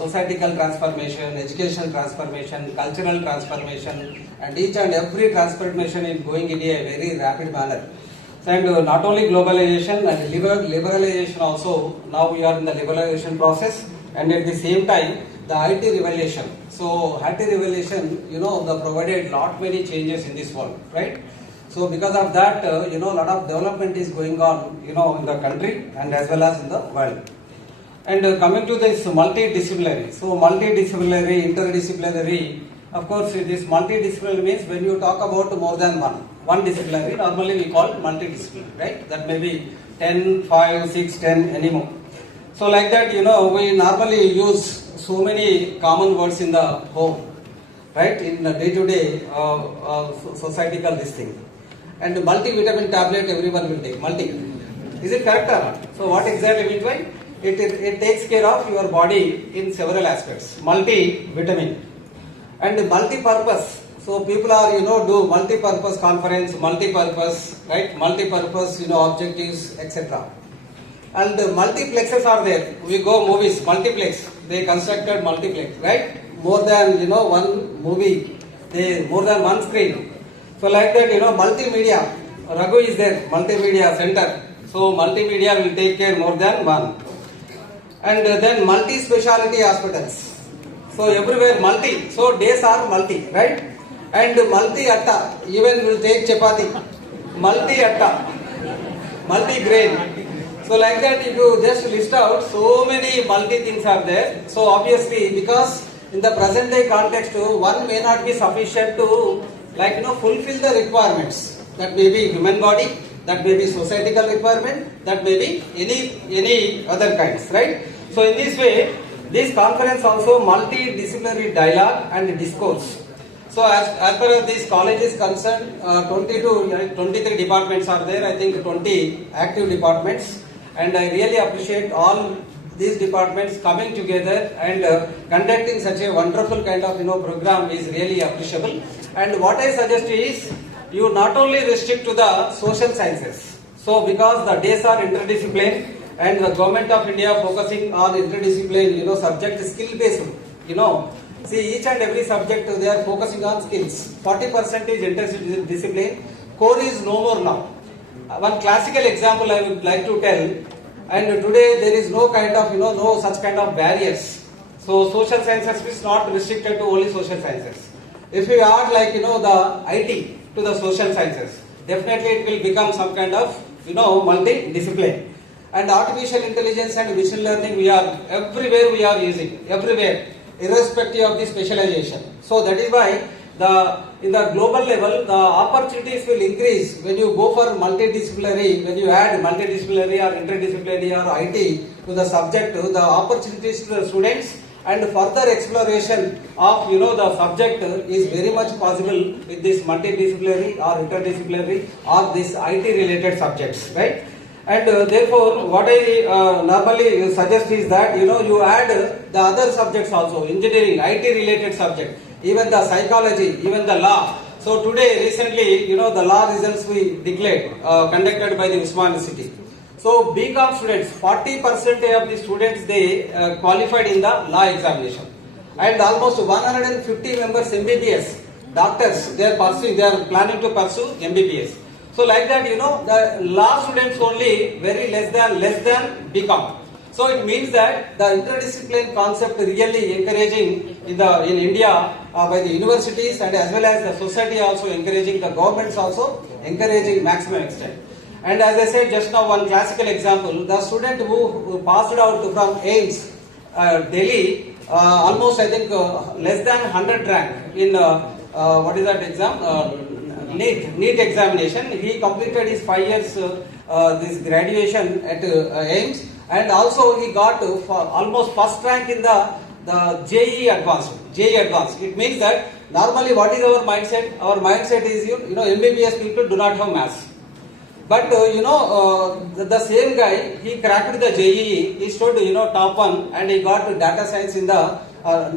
societal transformation, educational transformation, cultural transformation, and each and every transformation is going in a very rapid manner. And not only globalization and liberalization also, now we are in the liberalization process, and at the same time the IT revolution. So IT revolution, the provided lot many changes in this world, right? So because of that, lot of development is going on, in the country and as well as in the world. And coming to this multidisciplinary. So multidisciplinary, interdisciplinary, of course this multidisciplinary means when you talk about more than one disciplinary, normally we call multidisciplinary, right? That may be 10, 5, 6, 10, anymore. So like that, we normally use so many common words in the home, right? In the day-to-day societal this thing. And multivitamin tablet everyone will take. Multi. Is it correct or not? So what exactly means by it takes care of your body in several aspects. Multivitamin. And multi-purpose. So people are, do multi-purpose conference, multi-purpose, right? Multi-purpose, objectives, etc. And multiplexes are there. We go movies, multiplex. They constructed multiplex, right? More than, one movie. More than one screen. So like that, multimedia, Raghu is there, multimedia center. So multimedia will take care more than one. And then multi-speciality hospitals. So everywhere multi. So days are multi, right? And multi atta. Even we take chapati. Multi atta. Multi grain. So like that, if you just list out, so many multi things are there. So obviously, because in the present day context, one may not be sufficient to fulfill the requirements. That may be human body, that may be societal requirement, that may be any other kinds, right? So in this way, this conference also multidisciplinary dialogue and discourse. So as far as this college is concerned, 23 departments are there. I think 20 active departments, and I really appreciate all these departments coming together and conducting such a wonderful kind of program is really appreciable. And what I suggest is you not only restrict to the social sciences. So because the days are interdisciplinary and the government of India focusing on interdisciplinary subject skill based. See, each and every subject they are focusing on skills. 40% is interdisciplinary. Core is no more now. One classical example I would like to tell. And today there is no kind of no such kind of barriers. So social sciences is not restricted to only social sciences. If we add the IT to the social sciences, definitely it will become some kind of multi-discipline. And artificial intelligence and machine learning we are using everywhere, irrespective of the specialization. So that is why in the global level the opportunities will increase when you go for multidisciplinary, when you add multidisciplinary or interdisciplinary or IT to the subject, the opportunities to the students and further exploration of the subject is very much possible with this multidisciplinary or interdisciplinary or this IT related subjects, right? And therefore what I normally suggest is that you add the other subjects also, engineering, IT related subject, even the psychology, even the law. So today recently the law results we declared conducted by the Osmania city. So BCom students, 40% of the students they qualified in the law examination, and almost 150 members MBBS doctors they are planning to pursue MBBS. So like that the law students only very less than BCom. So it means that the interdiscipline concept really encouraging in India by the universities and as well as the society also encouraging, the governments also encouraging maximum extent. And as I said just now, one classical example, the student who passed out from AIMS, Delhi, almost I think less than 100 rank in what is that exam? NEET examination. He completed his 5 years this graduation at AIMS, and also he got almost first rank in the JEE Advanced. It means that normally what is our mindset? Our mindset is MBBS people do not have maths. But the same guy, he cracked the JEE, he stood top one, and he got data science in the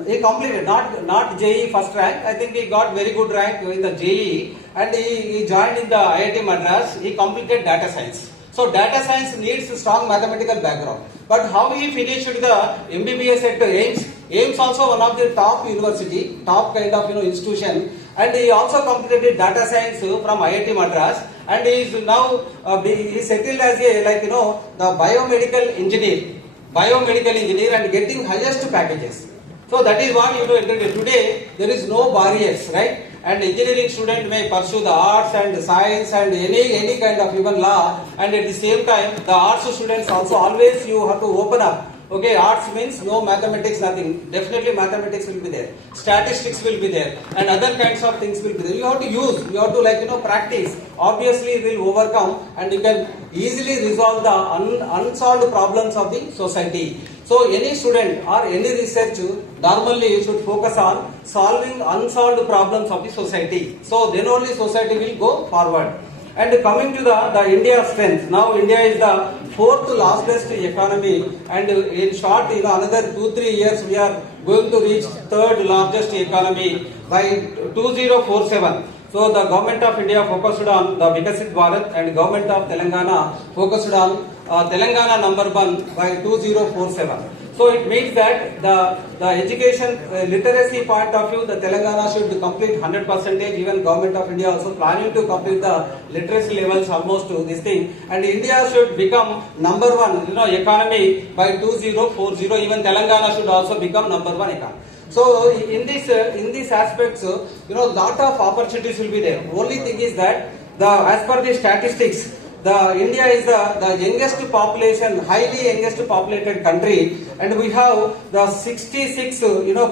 he completed not JEE first rank. I think he got very good rank in the JEE, and he joined in the IIT Madras. He completed data science. So data science needs a strong mathematical background. But how he finished the MBBS at AIMS? AIMS also one of the top university, top kind of institution, and he also completed data science from IIT Madras, and he is now he settled as a the biomedical engineer and getting highest packages. So that is what today there is no barriers, right? And engineering student may pursue the arts and science and any kind of even law, and at the same time the arts students also always you have to open up. Okay, arts means no mathematics, nothing. Definitely mathematics will be there, statistics will be there, and other kinds of things will be there. You have to use, you have to practice. Obviously it will overcome, and you can easily resolve the unsolved problems of the society. So any student or any research normally should focus on solving unsolved problems of the society. So then only society will go forward. And coming to the India's strength, now India is the 4th largest economy, and in short another 2-3 years we are going to reach 3rd largest economy by 2047. So the government of India focused on the Vikasit Bharat, and government of Telangana focused on Telangana number 1 by 2047. So it means that the education literacy point of view, the Telangana should complete 100%. Even government of India also planning to complete the literacy levels almost to this thing, and India should become number 1 economy by 2040. Even Telangana should also become number 1 economy. So in this aspects, lot of opportunities will be there. Only thing is that as per the statistics, India is the youngest population, highly youngest populated country, and we have the 66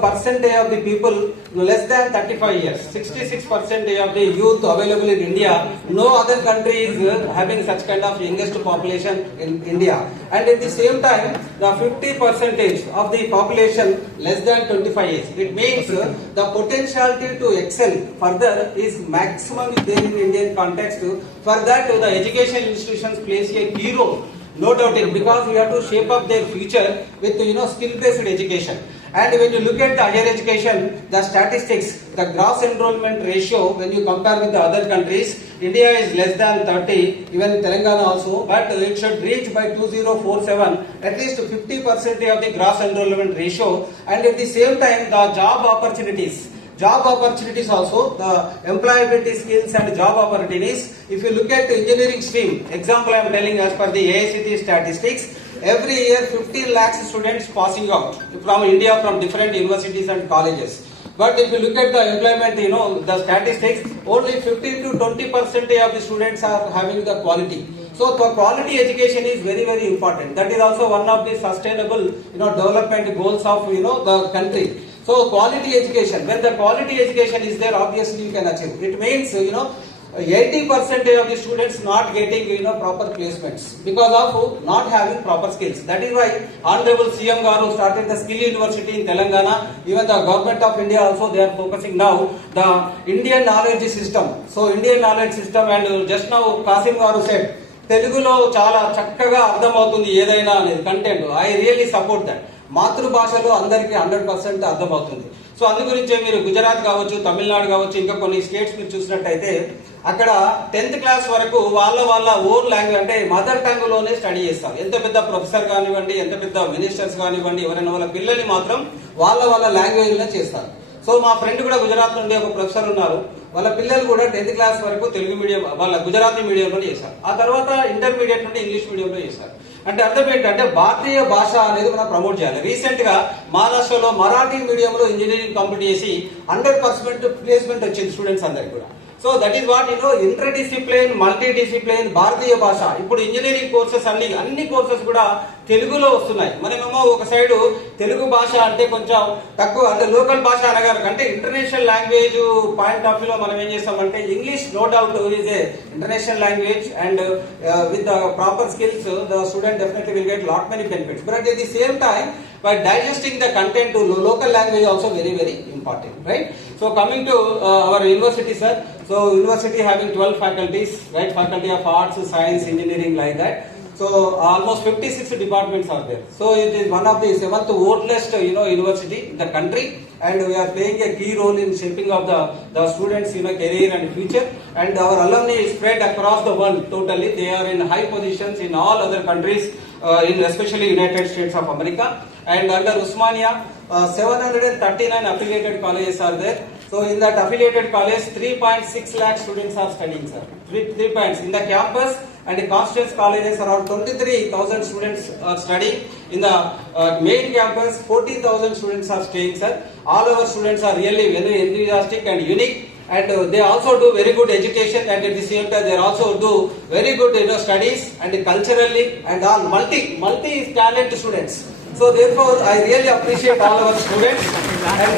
percentage of the people less than 35 years. 66% of the youth available in India. No other country is having such kind of youngest population in India. And at the same time, the 50% of the population less than 25 years. It means the potentiality to excel further is maximum there in Indian context. For that, the education institutions plays a key role. No doubt in, because we have to shape up their future with skill-based education. And when you look at the higher education, the statistics, the gross enrollment ratio, when you compare with the other countries, India is less than 30, even Telangana also, but it should reach by 2047 at least 50% of the gross enrollment ratio. And at the same time, the job opportunities also, the employability skills and job opportunities. If you look at the engineering stream, example I am telling as per the AICT statistics, every year 15 lakhs students passing out from India from different universities and colleges. But if you look at the employment, the statistics, only 15 to 20% of the students are having the quality. So the quality education is very, very important. That is also one of the sustainable development goals of the country. So quality education, when the quality education is there, obviously you can achieve. It means 80% of the students not getting proper placements because of not having proper skills. That is why Honorable CM Garu started the Skill University in Telangana. Even the government of India also, they are focusing now the Indian knowledge system. So Indian knowledge system, and just now Kasim Garu said Telugulo చాలా చక్కగా అర్థమవుతుంది ఏదైనా అనేది content. I really support that. మాతృభాషలో అందరికీ 100% అర్థమవుతుంది. సో అందు గురించే మీరు గుజరాత్ కావచ్చు, తమిళనాడు కావచ్చు, ఇంకా కొన్ని స్టేట్స్ మీరు చూసినట్టయితే అక్కడ 10th క్లాస్ వరకు వాళ్ళ ఓన్ లాంగ్వేజ్ అంటే మదర్ టంగ్ లోనే స్టడీ చేస్తారు. ఎంత పెద్ద ప్రొఫెసర్ కానివ్వండి, ఎంత పెద్ద మినిస్టర్స్ కానివ్వండి, ఎవరైనా వాళ్ళ పిల్లల్ని మాత్రం వాళ్ళ లాంగ్వేజ్ లో చేస్తారు. సో మా ఫ్రెండ్ కూడా గుజరాత్ నుండి ఒక ప్రొఫెసర్ ఉన్నారు. వాళ్ళ పిల్లలు కూడా 10th క్లాస్ వరకు తెలుగు మీడియం, వాళ్ళ గుజరాతీ మీడియంలో చేశారు. ఆ తర్వాత ఇంటర్మీడియట్ నుండి ఇంగ్లీష్ మీడియంలో చేశారు. అంటే అర్థం ఏంటంటే భారతీయ భాష అనేది మనం ప్రమోట్ చేయాలి. రీసెంట్ గా మహారాష్ట్రలో మరాఠీ మీడియంలో ఇంజనీరింగ్ కంప్లీట్ చేసి 100% ప్లేస్మెంట్ వచ్చింది స్టూడెంట్స్ అందరికి కూడా. So that is what inter discipline, multi discipline భారతీయ భాష. ఇప్పుడు ఇంజనీరింగ్ కోర్సెస్ అన్ని కోర్సెస్ కూడా తెలుగులో వస్తున్నాయి. మనమేమో ఒక సైడ్ తెలుగు భాష అంటే కొంచెం తక్కువ, అంటే లోకల్ భాష అనగారు, అంటే ఇంటర్నేషనల్ లాంగ్వేజ్ పాయింట్ ఆఫ్ వ్యూలో మనం ఏం చేస్తామంటే English no doubt is a international language and with the proper skills the student definitely will get lot many benefits. But at the same time, by digesting the content to local language also very, very important, right? So coming to our university, sir. So university having 12 faculties, right? Faculty of Arts, Science, Engineering, like that. So almost 56 departments are there. So it is one of the 7th oldest university in the country, and we are playing a key role in shaping of the students career and future. And our alumni is spread across the world totally. They are in high positions in all other countries, in especially United States of America. And under Osmania, 739 affiliated colleges are there. So in that affiliated college, 3.6 lakh students are studying, sir. 3 points in the campus, and the constituent colleges around 23,000 students are studying. In the main campus, 40,000 students are staying, sir. All our students are really very enthusiastic and unique, and they also do very good education, and at the same time they also do very good studies, and culturally and all multi talent students. So therefore, I really appreciate all our students, and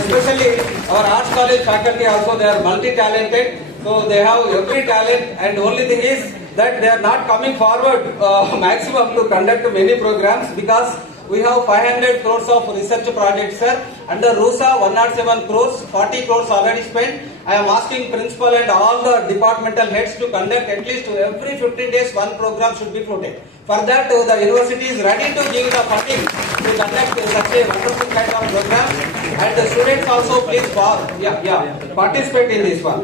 especially our arts college faculty also, they are multi-talented. So they have every talent, and only thing is that they are not coming forward maximum to conduct many programs, because we have 500 crores of research projects, sir. Under RUSA, 107 crores, 40 crores already spent. I am asking principal and all the departmental heads to conduct at least every 15 days one program should be floated. For that, the university is ready to give the funding to conduct such a wonderful kind of program. And the students also please participate in this one.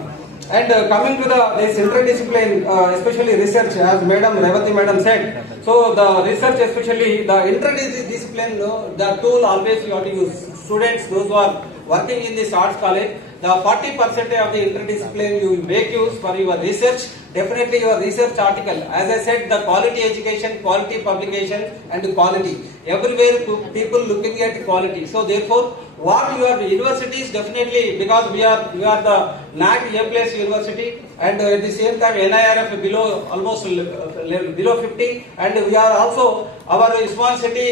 And coming to this interdiscipline, especially research, as Madam Revati Madam said, so the research, especially the interdiscipline, the tool always you have to use. Students, those who are working in this arts college, the 40% of the interdiscipline you make use for your research, definitely your research article. As I said, the quality education, quality publication, and quality. Everywhere people looking at quality. So therefore, what your university is definitely, because we are the NAC A plus university, and at the same time NIRF below almost below 50, and we are also our Osmania city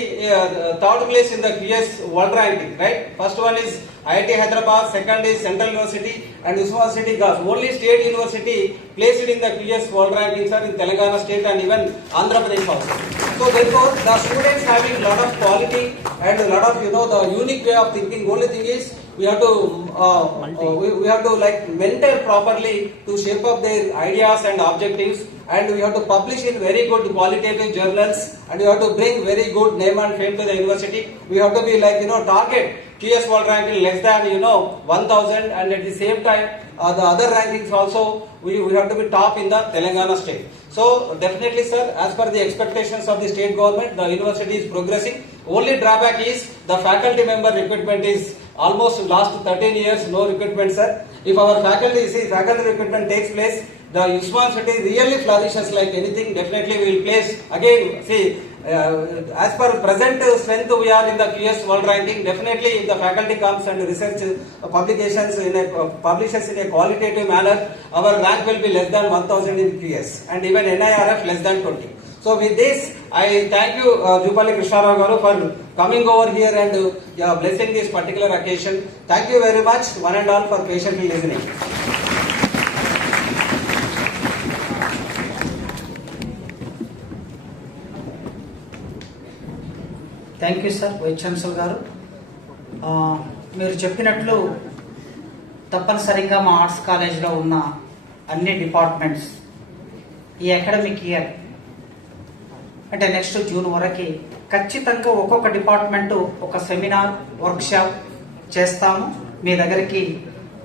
third place in the QS world ranking, right? First one is IIT Hyderabad, second is Central University, and Osmania city got only state university placed in the QS world ranking, sir, in Telangana state and even Andhra Pradesh also. So therefore, the students having a lot of quality and a lot of the unique way of thinking. Only thing is we have to we have to like mentor properly to shape up their ideas and objectives, and we have to publish in very good qualitative journals, and we have to bring very good name and fame to the university. We have to be like target QS world ranking less than 1000, and at the same time the other rankings also we have to be top in the Telangana state. So definitely, sir, as per the expectations of the state government, the university is progressing. Only drawback is the faculty member recruitment is almost last 13 years no recruitment, sir. If our faculty recruitment takes place, the Osmania city really flourishes like anything. Definitely we will place again. See, as per present strength we are in the QS world ranking. Definitely if the faculty comes and research publications publishes in a qualitative manner, our rank will be less than 1000 in QS, and even NIRF less than 20. So with this, I thank you, Jupalli Krishnarao garu, for coming over here and blessing this particular occasion. Thank you very much, one and all, for patiently listening. Thank you sir, vice chancellor గారు. మీరు చెప్పినట్లు తప్పనిసరిగా మా ఆర్ట్స్ కాలేజ్లో ఉన్న అన్ని డిపార్ట్మెంట్స్ ఈ academic year అంటే నెక్స్ట్ జూన్ వరకు ఖచ్చితంగా ఒక్కొక్క డిపార్ట్మెంటు ఒక సెమినార్ వర్క్షాప్ చేస్తాము. మీ దగ్గరికి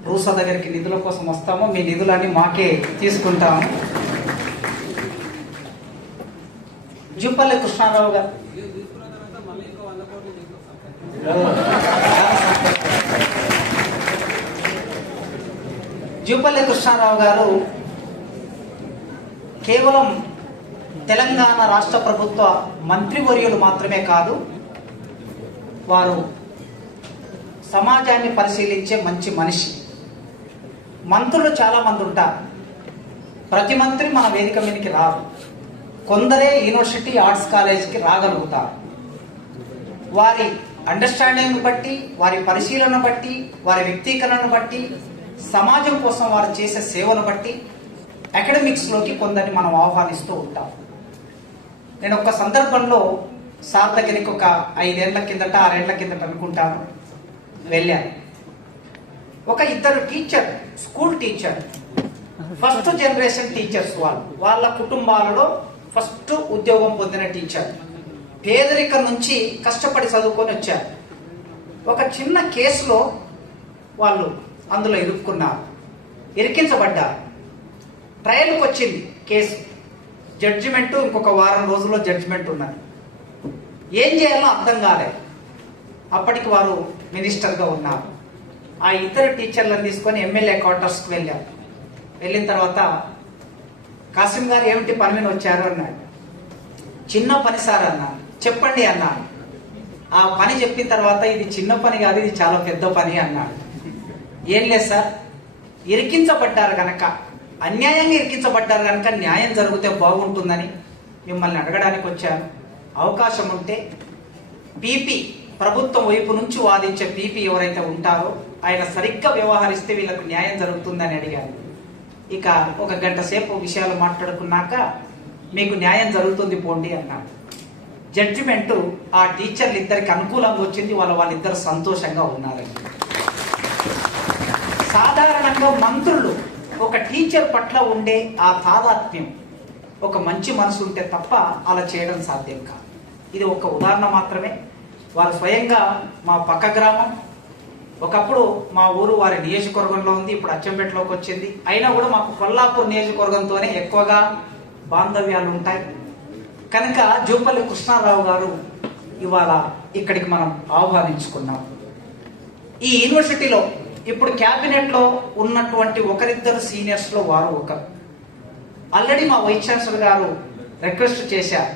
రూసా దగ్గరికి నిధుల కోసం వస్తాము, మీ నిధులన్నీ మాకే తీసుకుంటాము. జూపల్లి కృష్ణారావు గారు. జూపల్లి కృష్ణారావు గారు కేవలం తెలంగాణ రాష్ట్ర ప్రభుత్వ మంత్రివర్యులు మాత్రమే కాదు, వారు సమాజాన్ని పరిశీలించే మంచి మనిషి. మంత్రులు చాలా మంది ఉంటారు, ప్రతి మంత్రి మన వేదిక మీదకి రారు. కొందరే యూనివర్సిటీ ఆర్ట్స్ కాలేజ్కి రాగలుగుతారు. వారి అండర్స్టాండింగ్ బట్టి, వారి పరిశీలన బట్టి, వారి వ్యక్తీకరణను బట్టి, సమాజం కోసం వారు చేసే సేవను బట్టి అకాడమిక్స్లోకి కొందరిని మనం ఆహ్వానిస్తూ ఉంటాం. నేను ఒక సందర్భంలో సార్ దగ్గరికి ఒక 5 ఏళ్ల కిందట 6 ఏళ్ల కిందట అనుకుంటాను వెళ్ళాను. ఒక ఇద్దరు teacher, school teacher, first generation teachers, వాళ్ళ కుటుంబాలలో ఫస్ట్ ఉద్యోగం పొందిన టీచర్, పేదరికం నుంచి కష్టపడి చదువుకొని వచ్చారు. ఒక చిన్న కేసులో వాళ్ళు అందులో ఇరికించబడ్డారు. ట్రయల్కి వచ్చింది కేసు, జడ్జిమెంట్ ఇంకొక వారం రోజుల్లో జడ్జిమెంట్ ఉన్నది. ఏం చేయాలో అర్థం కాలేదు. అప్పటికి వారు మినిస్టర్గా ఉన్నారు. ఆ ఇద్దరు టీచర్లను తీసుకొని ఎమ్మెల్యే క్వార్టర్స్కి వెళ్ళారు. వెళ్ళిన తర్వాత కాసిం గారు ఏమిటి పని మీద వచ్చారు అన్నాడు. చిన్న పని సార్ అన్నాను. చెప్పండి అన్నాను. ఆ పని చెప్పిన తర్వాత ఇది చిన్న పని కాదు, ఇది చాలా పెద్ద పని అన్నాడు. ఏం లేదు సార్, ఇరికించబడ్డారు కనుక, అన్యాయంగా ఇరికించబడ్డారు కనుక న్యాయం జరిగితే బాగుంటుందని మిమ్మల్ని అడగడానికి వచ్చాను. అవకాశం ఉంటే పీపీ, ప్రభుత్వం వైపు నుంచి వాదించే పీపీ ఎవరైతే ఉంటారో ఆయన సరిగ్గా వ్యవహరిస్తే వీళ్ళకు న్యాయం జరుగుతుందని అడిగాను. ఇక 1 గంట సేపు విషయాలు మాట్లాడుకున్నాక మీకు న్యాయం జరుగుతుంది పోండి అన్నాడు. జడ్జిమెంటు ఆ టీచర్లు ఇద్దరికి అనుకూలంగా వచ్చింది. వాళ్ళిద్దరు సంతోషంగా ఉన్నారండి. సాధారణంగా మంత్రులు ఒక టీచర్ పట్ల ఉండే ఆ తాదాత్మ్యం, ఒక మంచి మనసు ఉంటే తప్ప అలా చేయడం సాధ్యం కాదు. ఇది ఒక ఉదాహరణ మాత్రమే. వారు స్వయంగా మా పక్క గ్రామం, ఒకప్పుడు మా ఊరు వారి నియోజకవర్గంలో ఉంది, ఇప్పుడు అచ్చంపేటలోకి వచ్చింది. అయినా కూడా మాకు కొల్లాపూర్ నియోజకవర్గంతోనే ఎక్కువగా బాంధవ్యాలు ఉంటాయి. కనుక జూపల్లి కృష్ణారావు గారు ఇవాళ ఇక్కడికి మనం ఆహ్వానించుకున్నాం. ఈ యూనివర్సిటీలో ఇప్పుడు క్యాబినెట్లో ఉన్నటువంటి ఒకరిద్దరు సీనియర్స్లో వారు ఒకరు. ఆల్రెడీ మా వైస్ ఛాన్సలర్ గారు రిక్వెస్ట్ చేశారు.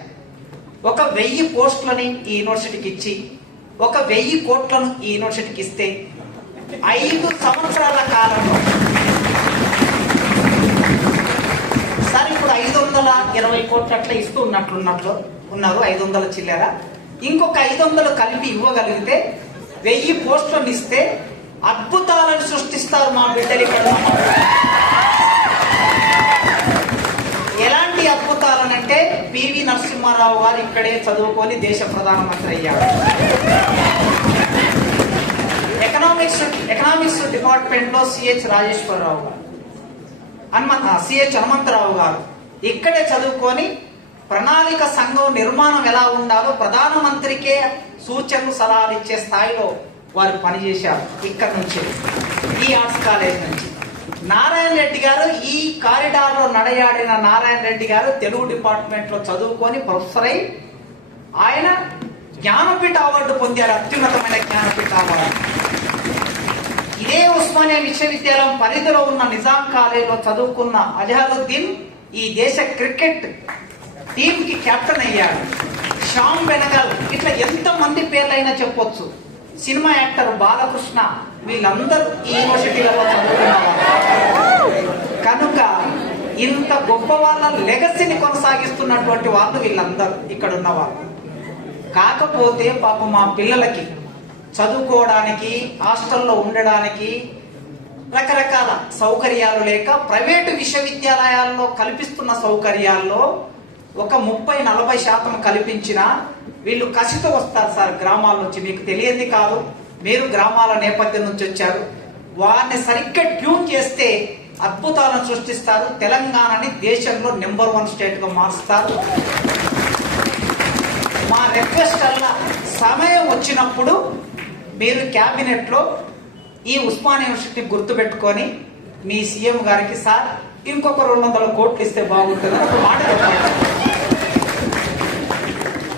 1000 పోస్టులని ఈ యూనివర్సిటీకి ఇచ్చి 1000 కోట్లను ఈ యూనివర్సిటీకి ఇస్తే 5 సంవత్సరాల కాలంలో సార్ ఇప్పుడు 520 కోట్లు అట్లా ఇస్తూ ఉన్నారు 500 చిల్లర. ఇంకొక 500 కలిపి ఇవ్వగలిగితే 1000 పోస్టులను ఇస్తే అద్భుతాలను సృష్టిస్తారు మా బిడ్డలు ఇక్కడ. ఎలాంటి అద్భుతాలనంటే పివి నరసింహారావు గారు ఇక్కడే చదువుకొని దేశ ప్రధానమంత్రి అయ్యారు. ఎకనామిక్స్ డిపార్ట్మెంట్ లో సిహెచ్ రాజేశ్వరరావు గారు, సిహెచ్ హనుమంతరావు గారు ఇక్కడే చదువుకొని ప్రణాళిక సంఘం నిర్మాణం ఎలా ఉండాలో ప్రధానమంత్రికే సూచనలు సలహాలు ఇచ్చే స్థాయిలో వారు పనిచేశారు. ఇక్కడ నుంచి ఈ ఆర్ట్స్ కాలేజ్ నుంచి నారాయణ రెడ్డి గారు ఈ కారిడార్ లో నడయాడిన నారాయణ రెడ్డి గారు తెలుగు డిపార్ట్మెంట్ లో చదువుకొని ప్రొఫెసర్ అయి ఆయన జ్ఞానపీఠ అవార్డు పొందారు, అత్యున్నతమైన జ్ఞానపీఠ అవార్డు. ఇదే ఉస్మానియా విశ్వవిద్యాలయం పరిధిలో ఉన్న నిజాం కాలేజీలో చదువుకున్న అజహరుద్దీన్ ఈ దేశ క్రికెట్ టీమ్ కి కెప్టెన్ అయ్యాడు. శ్యామ్ బెనగల్, ఇట్లా ఎంత మంది పేర్లైనా చెప్పొచ్చు. సినిమా యాక్టర్ బాలకృష్ణ, వీళ్ళందరూ ఈ యూనివర్సిటీలలో చదువుకున్నవారు. కనుక ఇంత గొప్ప వాళ్ళ లెగసీని కొనసాగిస్తున్నటువంటి వాళ్ళు వీళ్ళందరూ ఇక్కడ ఉన్నవారు. కాకపోతే పాపం మా పిల్లలకి చదువుకోవడానికి, హాస్టల్లో ఉండడానికి రకరకాల సౌకర్యాలు లేక ప్రైవేటు విశ్వవిద్యాలయాల్లో కల్పిస్తున్న సౌకర్యాల్లో ఒక 30-40% కల్పించినా వీళ్ళు కసితో వస్తారు సార్ గ్రామాల నుంచి. మీకు తెలియంది కాదు, మీరు గ్రామాల నేపథ్యం నుంచి వచ్చారు. వారిని సరిగ్గా ట్యూన్ చేస్తే అద్భుతాలను సృష్టిస్తారు. తెలంగాణని దేశంలో నెంబర్ 1 స్టేట్ గా మారుస్తారు. మా రిక్వెస్ట్ అలా సమయం వచ్చినప్పుడు మీరు క్యాబినెట్ లో ఈ ఉస్మానియా యూనివర్సిటీ గుర్తు పెట్టుకొని మీ సీఎం గారికి సార్ ఇంకొక 200 కోట్లు ఇస్తే బాగుంటుంది ఒక మాట చెప్పండి.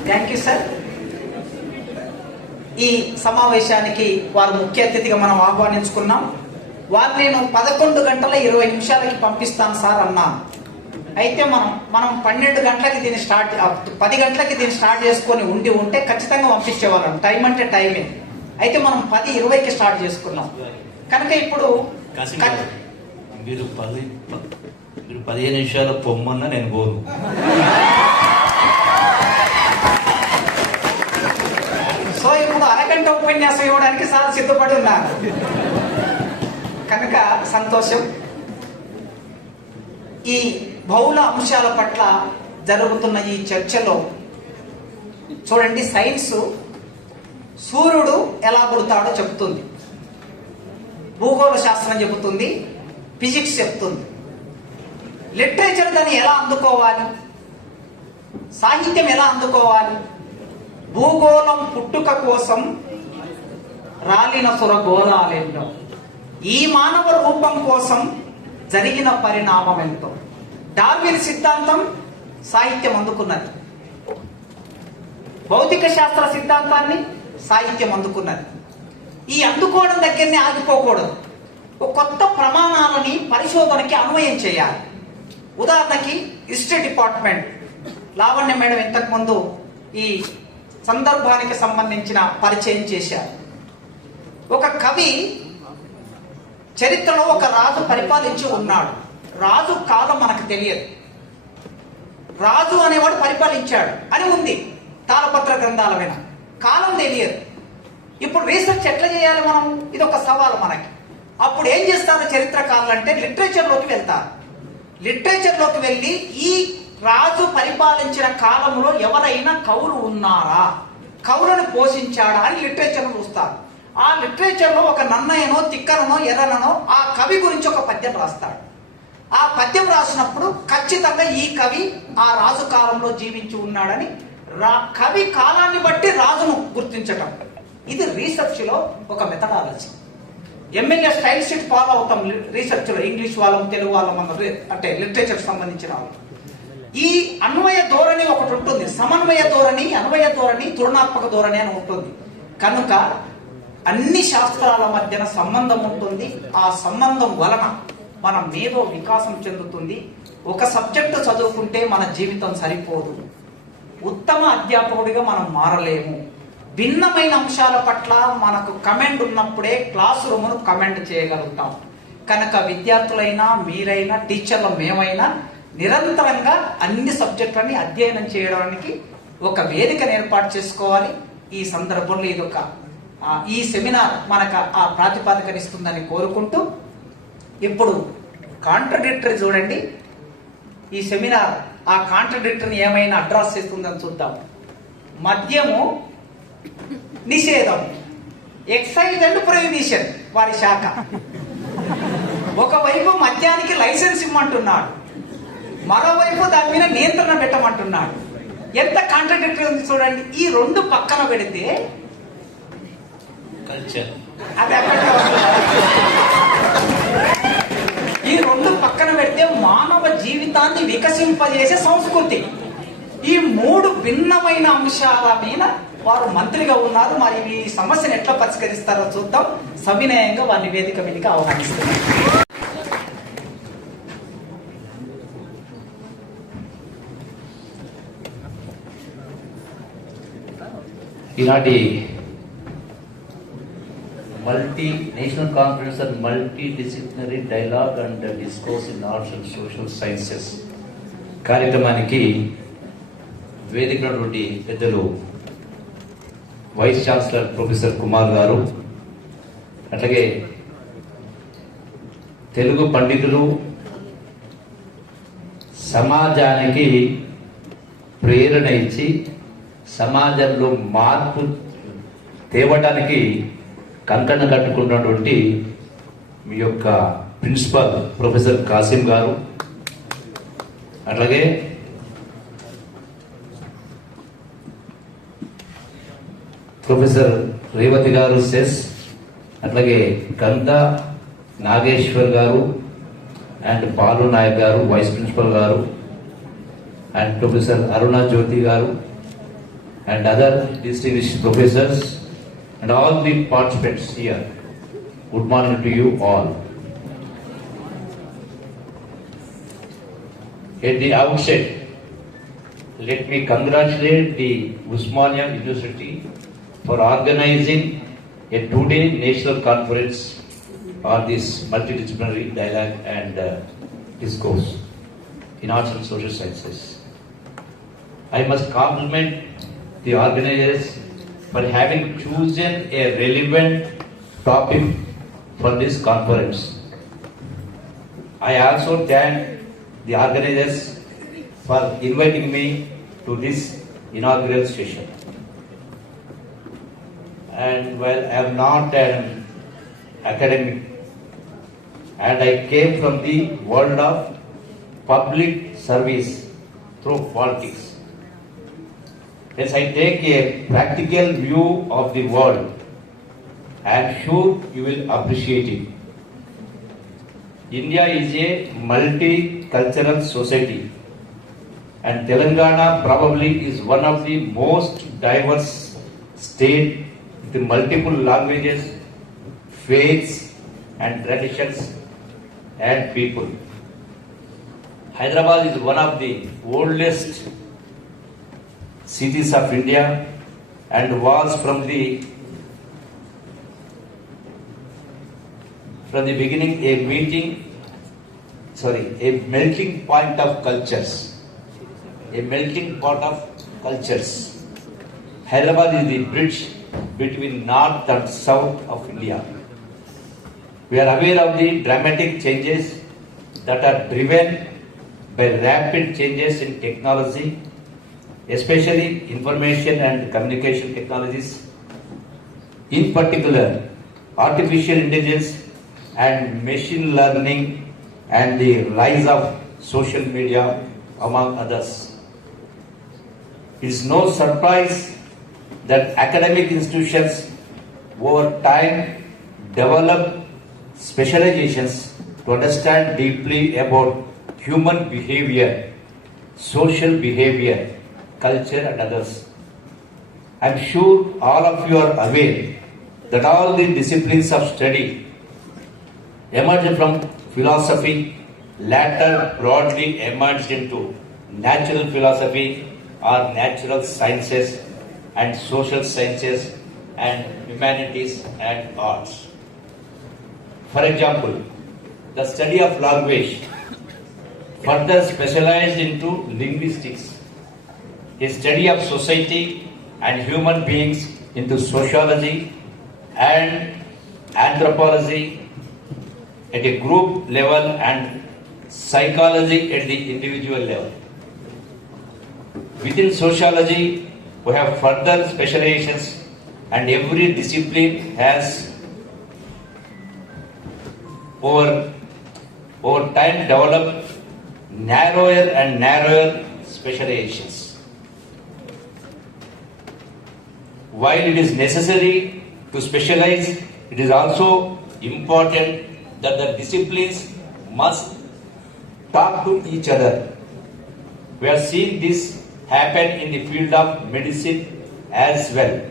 Thank you sir. ఈ సమావేశానికి వారు ముఖ్య అతిథిగా మనం ఆహ్వానించుకున్నాం. వారు నేను 11:20 పంపిస్తాను సార్ అన్నాను. అయితే మనం 12 గంటలకి దీన్ని 10 గంటలకి దీన్ని స్టార్ట్ చేసుకొని ఉంటే ఖచ్చితంగా పంపించేవాళ్ళం. టైం అంటే టైమే. అయితే మనం 10:20కి స్టార్ట్ చేసుకున్నాం. కనుక ఇప్పుడు మీరు 15 నిమిషాలు పొమ్మన్నా నేను పోను. సో ఇప్పుడు అరగంట ఉపన్యాసం ఇవ్వడానికి సార్ సిద్ధపడి ఉన్నారు. కనుక సంతోషం. ఈ బహుళ అంశాల పట్ల జరుగుతున్న ఈ చర్చలో చూడండి, సైన్స్ సూర్యుడు ఎలా పుడతాడో చెప్తుంది, భూగోళ శాస్త్రం చెబుతుంది, ఫిజిక్స్ చెప్తుంది. లిటరేచర్ దాన్ని ఎలా అందుకోవాలి, సాహిత్యం ఎలా అందుకోవాలి? భూగోళం పుట్టుక కోసం రాలిన సురగోళాలెన్నో, ఈ మానవ రూపం కోసం జరిగిన పరిణామం ఎంతో. డార్విన్ సిద్ధాంతం సాహిత్యం అందుకున్నది, భౌతిక శాస్త్ర సిద్ధాంతాన్ని సాహిత్యం అందుకున్నది. ఈ అందుకోవడం దగ్గరనే ఆగిపోకూడదు. ఒక కొత్త ప్రమాణాలని పరిశోధనకి అన్వయం చేయాలి. ఉదాహరణకి హిస్టరీ డిపార్ట్మెంట్ లావణ్య మేడం ఇంతకుముందు ఈ సందర్భానికి సంబంధించిన పరిచయం చేశారు. ఒక కవి చరిత్రలో ఒక రాజు పరిపాలించి ఉన్నాడు. రాజు కాలం మనకు తెలియదు, రాజు అనేవాడు పరిపాలించాడు అని ఉంది తాళపత్ర గ్రంథాల మీద, కాలం తెలియదు. ఇప్పుడు రీసెర్చ్ ఎట్లా చేయాలి మనం? ఇది ఒక సవాలు మనకి. అప్పుడు ఏం చేస్తారు చరిత్రకారులు అంటే లిటరేచర్లోకి వెళ్తారు. లిటరేచర్లోకి వెళ్ళి ఈ రాజు పరిపాలించిన కాలంలో ఎవరైనా కవులు ఉన్నారా, కవులను పోషించాడా అని లిటరేచర్ చూస్తారు. ఆ లిటరేచర్ లో ఒక నన్నయ్యనో, తిక్కననో, ఎర్రననో ఆ కవి గురించి ఒక పద్యం రాస్తాడు. ఆ పద్యం రాసినప్పుడు ఖచ్చితంగా ఈ కవి ఆ రాజు కాలంలో జీవించి ఉన్నాడని కవి కాలాన్ని బట్టి రాజును గుర్తించటం. ఇది రీసెర్చ్ లో ఒక methodology. MLA style sheet follow అవుతాం రీసెర్చ్ లో, ఇంగ్లీష్ వాళ్ళం, తెలుగు వాళ్ళం, అంటే లిటరేచర్ సంబంధించిన వాళ్ళు. ఈ అన్వయ ధోరణి ఒకటి ఉంటుంది, సమన్వయ ధోరణి, అన్వయ ధోరణి, తులనాత్మక ధోరణి అని ఉంటుంది. కనుక అన్ని శాస్త్రాల మధ్యన సంబంధం ఉంటుంది. ఆ సంబంధం వలన మన మేధో వికాసం చెందుతుంది. ఒక సబ్జెక్టు చదువుకుంటే మన జీవితం సరిపోదు. ఉత్తమ అధ్యాపకుడిగా మనం మారలేము. భిన్నమైన అంశాల పట్ల మనకు కమెంట్ ఉన్నప్పుడే క్లాస్ రూమ్ను కమెంట్ చేయగలుగుతాం. కనుక విద్యార్థులైనా, మీరైనా, టీచర్లు మేమైనా నిరంతరంగా అన్ని సబ్జెక్టులని అధ్యయనం చేయడానికి ఒక వేదికను ఏర్పాటు చేసుకోవాలి. ఈ సందర్భంలో ఈ సెమినార్ మనకు ఆ ప్రాతిపదికనిస్తుందని కోరుకుంటూ, ఇప్పుడు కాంట్రడిక్టరీ చూడండి. ఈ సెమినార్ ఆ కాంట్రడిక్టరీని ఏమైనా అడ్రస్ చేస్తుందని చూద్దాం. మద్యము నిషేధం, ఎక్సైజ్ అండ్ ప్రొహిబిషన్ వారి శాఖ. ఒకవైపు మద్యానికి లైసెన్స్ ఇమ్మంటున్నాడు, మరోవైపు దాని మీద నియంత్రణ పెట్టమంటున్నాడు. ఎంత కాంట్రడిక్టరీ ఉంది చూడండి. ఈ రెండు పక్కన పెడితే కల్చర్, అది ఈ రెండు పక్కన పెడితే మానవ జీవితాన్ని వికసింపజేసే సంస్కృతి. ఈ మూడు భిన్నమైన అంశాల మీద వారు మంత్రిగా ఉన్నారు. మరి ఈ సమస్యను ఎట్లా పరిష్కరిస్తారో చూద్దాం. సవినయంగా వారిని వేదిక మీదకి ఆహ్వానిస్తున్నారు. ఈనాటి multi national conference and multi disciplinary dialogue and discourse in arts and social sciences కార్యక్రమానికి వేదికటువంటి పెద్దలు వైస్ ఛాన్సలర్ ప్రొఫెసర్ కుమార్ గారు, అట్లాగే తెలుగు పండితులు, సమాజానికి ప్రేరణ ఇచ్చి సమాజంలో మార్పు తేవడానికి కంకణ కట్టుకున్నటువంటి మీ యొక్క ప్రిన్సిపల్ ప్రొఫెసర్ కాసిం గారు, అట్లాగే ప్రొఫెసర్ రేవతి గారు సెస్, అట్లాగే గంధ నాగేశ్వర్ గారు అండ్ పాలు నాయక్ గారు వైస్ ప్రిన్సిపల్ గారు, అండ్ ప్రొఫెసర్ అరుణ జ్యోతి గారు and other distinguished professors and all the participants here. Good morning to you all. At the outset, let me congratulate the Osmania University for organizing a two-day national conference on this multidisciplinary dialogue and discourse in arts and social sciences. I must compliment the organizers for having chosen a relevant topic for this conference. I also thank the organizers for inviting me to this inaugural session. And while I am not an academic and I came from the world of public service through politics, as I take a practical view of the world, I am sure you will appreciate it. India is a multicultural society, and Telangana probably is one of the most diverse states with multiple languages, faiths, and traditions and people. Hyderabad is one of the oldest cities of India and was from the beginning a melting point of cultures. Hyderabad is the bridge between north and south of India. We are aware of the dramatic changes that are driven by rapid changes in technology, especially information and communication technologies, in particular artificial intelligence and machine learning and the rise of social media, among others. It is no surprise that academic institutions over time develop specializations to understand deeply about human behavior, social behavior, culture and others. I am sure all of you are aware that all the disciplines of study emerge from philosophy, latter broadly emerged into natural philosophy or natural sciences and social sciences and humanities and arts. For example, the study of language further specialized into linguistics, a study of society and human beings into sociology and anthropology at a group level and psychology at the individual level. Within sociology, we have further specializations, and every discipline has over time developed narrower and narrower specializations. While it is necessary to specialize, it is also important that the disciplines must talk to each other. We have seen this happen in the field of medicine as well.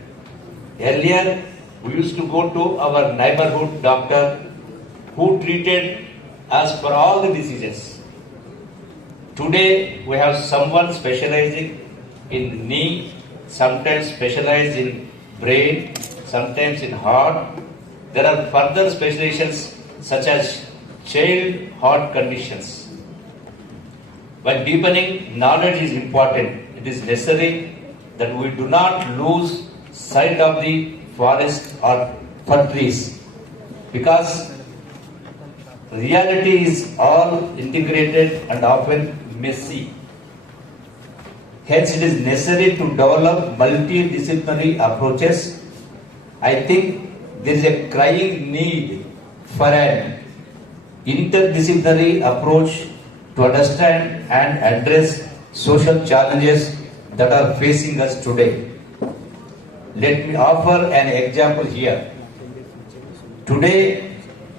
Earlier, we used to go to our neighborhood doctor who treated us for all the diseases. Today, we have someone specializing in knee, sometimes specialized in brain, sometimes in heart. There are further specializations such as child heart conditions. While deepening knowledge is important, it is necessary that we do not lose sight of the forest or fir trees, because reality is all integrated and often messy. Hence, it is necessary to develop multidisciplinary approaches. I think there is a crying need for an interdisciplinary approach to understand and address social challenges that are facing us today. Let me offer an example here. Today,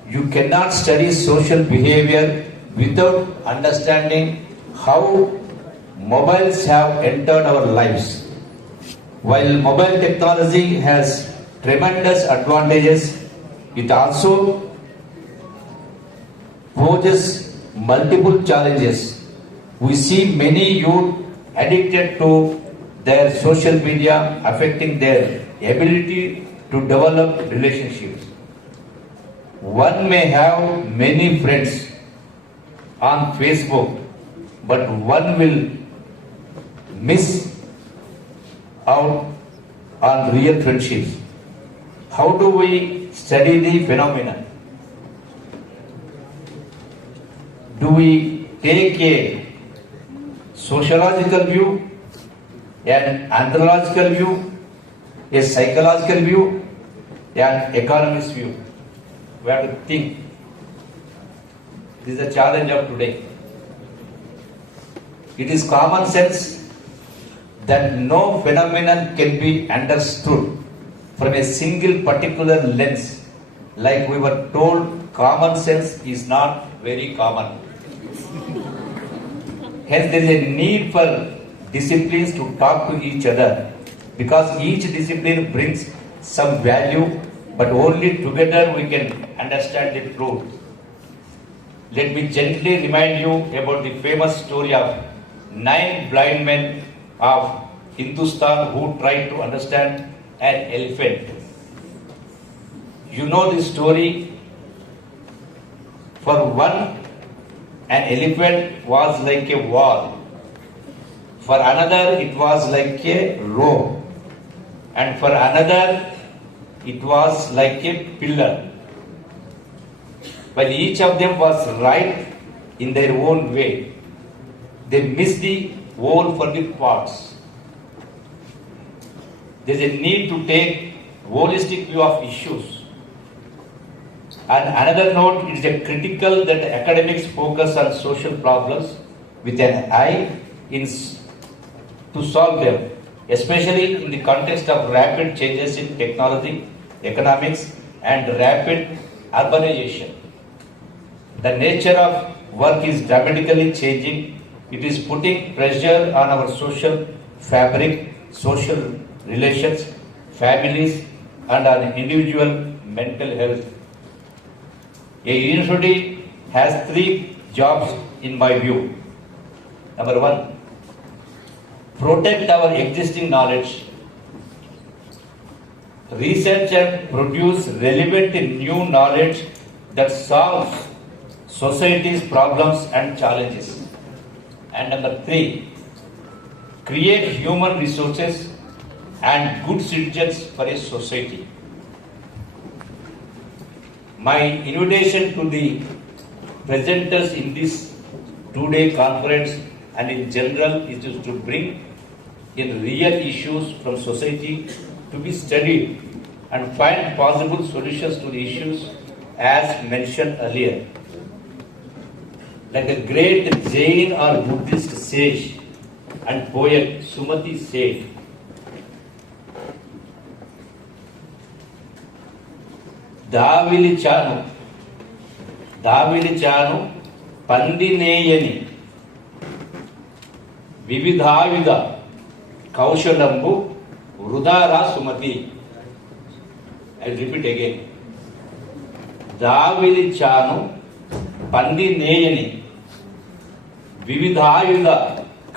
you cannot study social behavior without understanding how mobiles have entered our lives. While mobile technology has tremendous advantages, it also poses multiple challenges. We see many youth addicted to their social media, affecting their ability to develop relationships. One may have many friends on Facebook, but one will miss out on real friendships. How do we study the phenomenon? Do we take a sociological view, an anthropological view, a psychological view, an economist view? We have to think. This is the challenge of today. It is common sense that no phenomenon can be understood from a single particular lens. Like we were told, common sense is not very common. Hence, there is a need for disciplines to talk to each other, because each discipline brings some value, but only together we can understand the truth. Let me gently remind you about the famous story of 9 blind men of Hindustan who tried to understand an elephant. You know the story. For one, an elephant was like a wall. For another, it was like a rope. And for another, it was like a pillar. While each of them was right in their own way, they missed the whole for the parts. There is a need to take holistic view of issues. On another note, it is critical that academics focus on social problems with an eye to solve them, especially in the context of rapid changes in technology, economics, and rapid urbanization. The nature of work is dramatically changing. It is putting pressure on our social fabric, social relations, families, and on individual mental health. A university has 3 jobs in my view. Number one, protect our existing knowledge. Research and produce relevant new knowledge that solves society's problems and challenges. And number three, create human resources and good citizens for a society. My invitation to the presenters in this two-day conference and in general is to bring in real issues from society to be studied and find possible solutions to the issues as mentioned earlier. Like the great Jain or Buddhist sage and poet Sumati said, దావిలి చాను పందినేయని వివిధాయుధ కౌశలంబు వృధారా Sumathi. I repeat again. దావిలి చాను పందినేయని వివిధాయుధ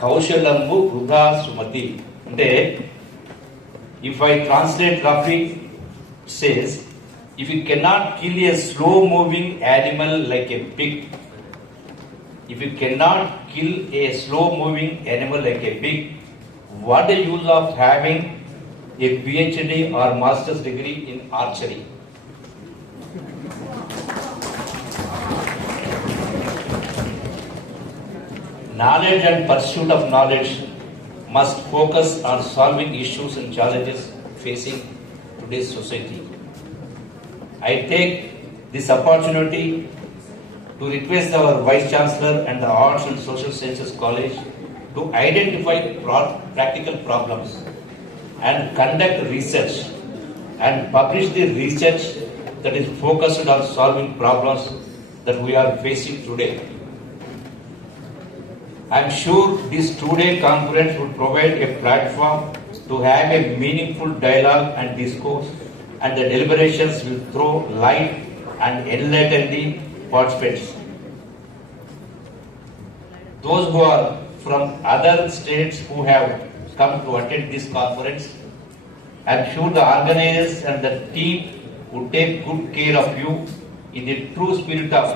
కౌశలంబు వృధా సుమతి. అంటే if I translate roughly, it says, if you cannot kill a slow moving animal like a pig, if you cannot kill a slow moving animal like a pig, what the use of having a PhD or master's degree in archery? Knowledge and pursuit of knowledge must focus on solving issues and challenges facing today's society. I take this opportunity to request our Vice Chancellor and the Arts and Social Sciences College to identify practical problems and conduct research and publish the research that is focused on solving problems that we are facing today. I am sure this two-day conference would provide a platform to have a meaningful dialogue and discourse, and the deliberations will throw light and enlighten the participants. Those who are from other states who have come to attend this conference, I am sure the organizers and the team would take good care of you in the true spirit of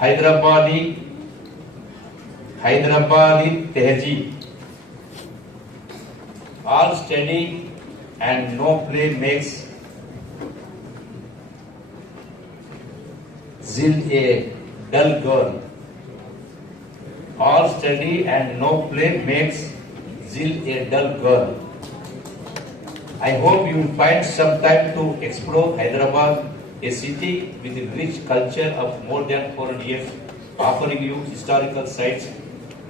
Hyderabadi Tehzeeb. All study and no play makes Zil a dull girl. All study and no play makes Zil a dull girl. I hope you will find some time to explore Hyderabad, a city with a rich culture of more than 400 years, offering you historical sites,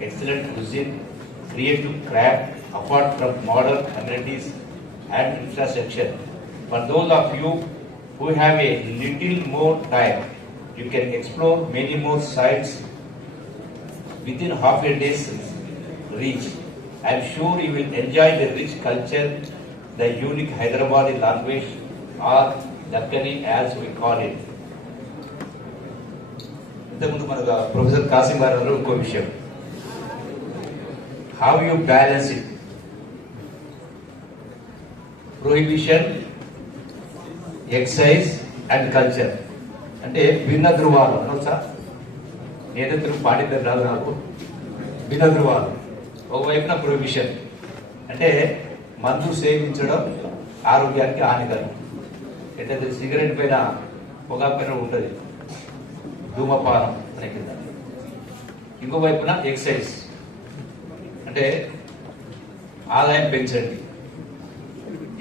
excellent cuisine, creative craft, apart from modern amenities and infrastructure. For those of you who have a little more time, you can explore many more sites within half a day's reach. I am sure you will enjoy the rich culture, the unique Hyderabadi language, or Dakkani as we call it. ఇంతకుముందు మనకు ప్రొఫెసర్ కాసిం గారు అన్నారు ఇంకో విషయం, how you balance it. Prohibition, excise and culture. అంటే భిన్న ధృవాలు అనొచ్చా? ఏదైతే పాటిద్దరు రాదు నాకు. భిన్న ధృవాలు. ఒకవైపున ప్రొహిబిషన్ అంటే మందు సేవించడం ఆరోగ్యానికి హానికరం. అంటే సిగరెట్ పైన పొగాకు పైన ఉంటుంది ధూమపానం అనే కింద. ఇంకో వైపున ఎక్సైజ్ అంటే ఆదాయం పెంచండి.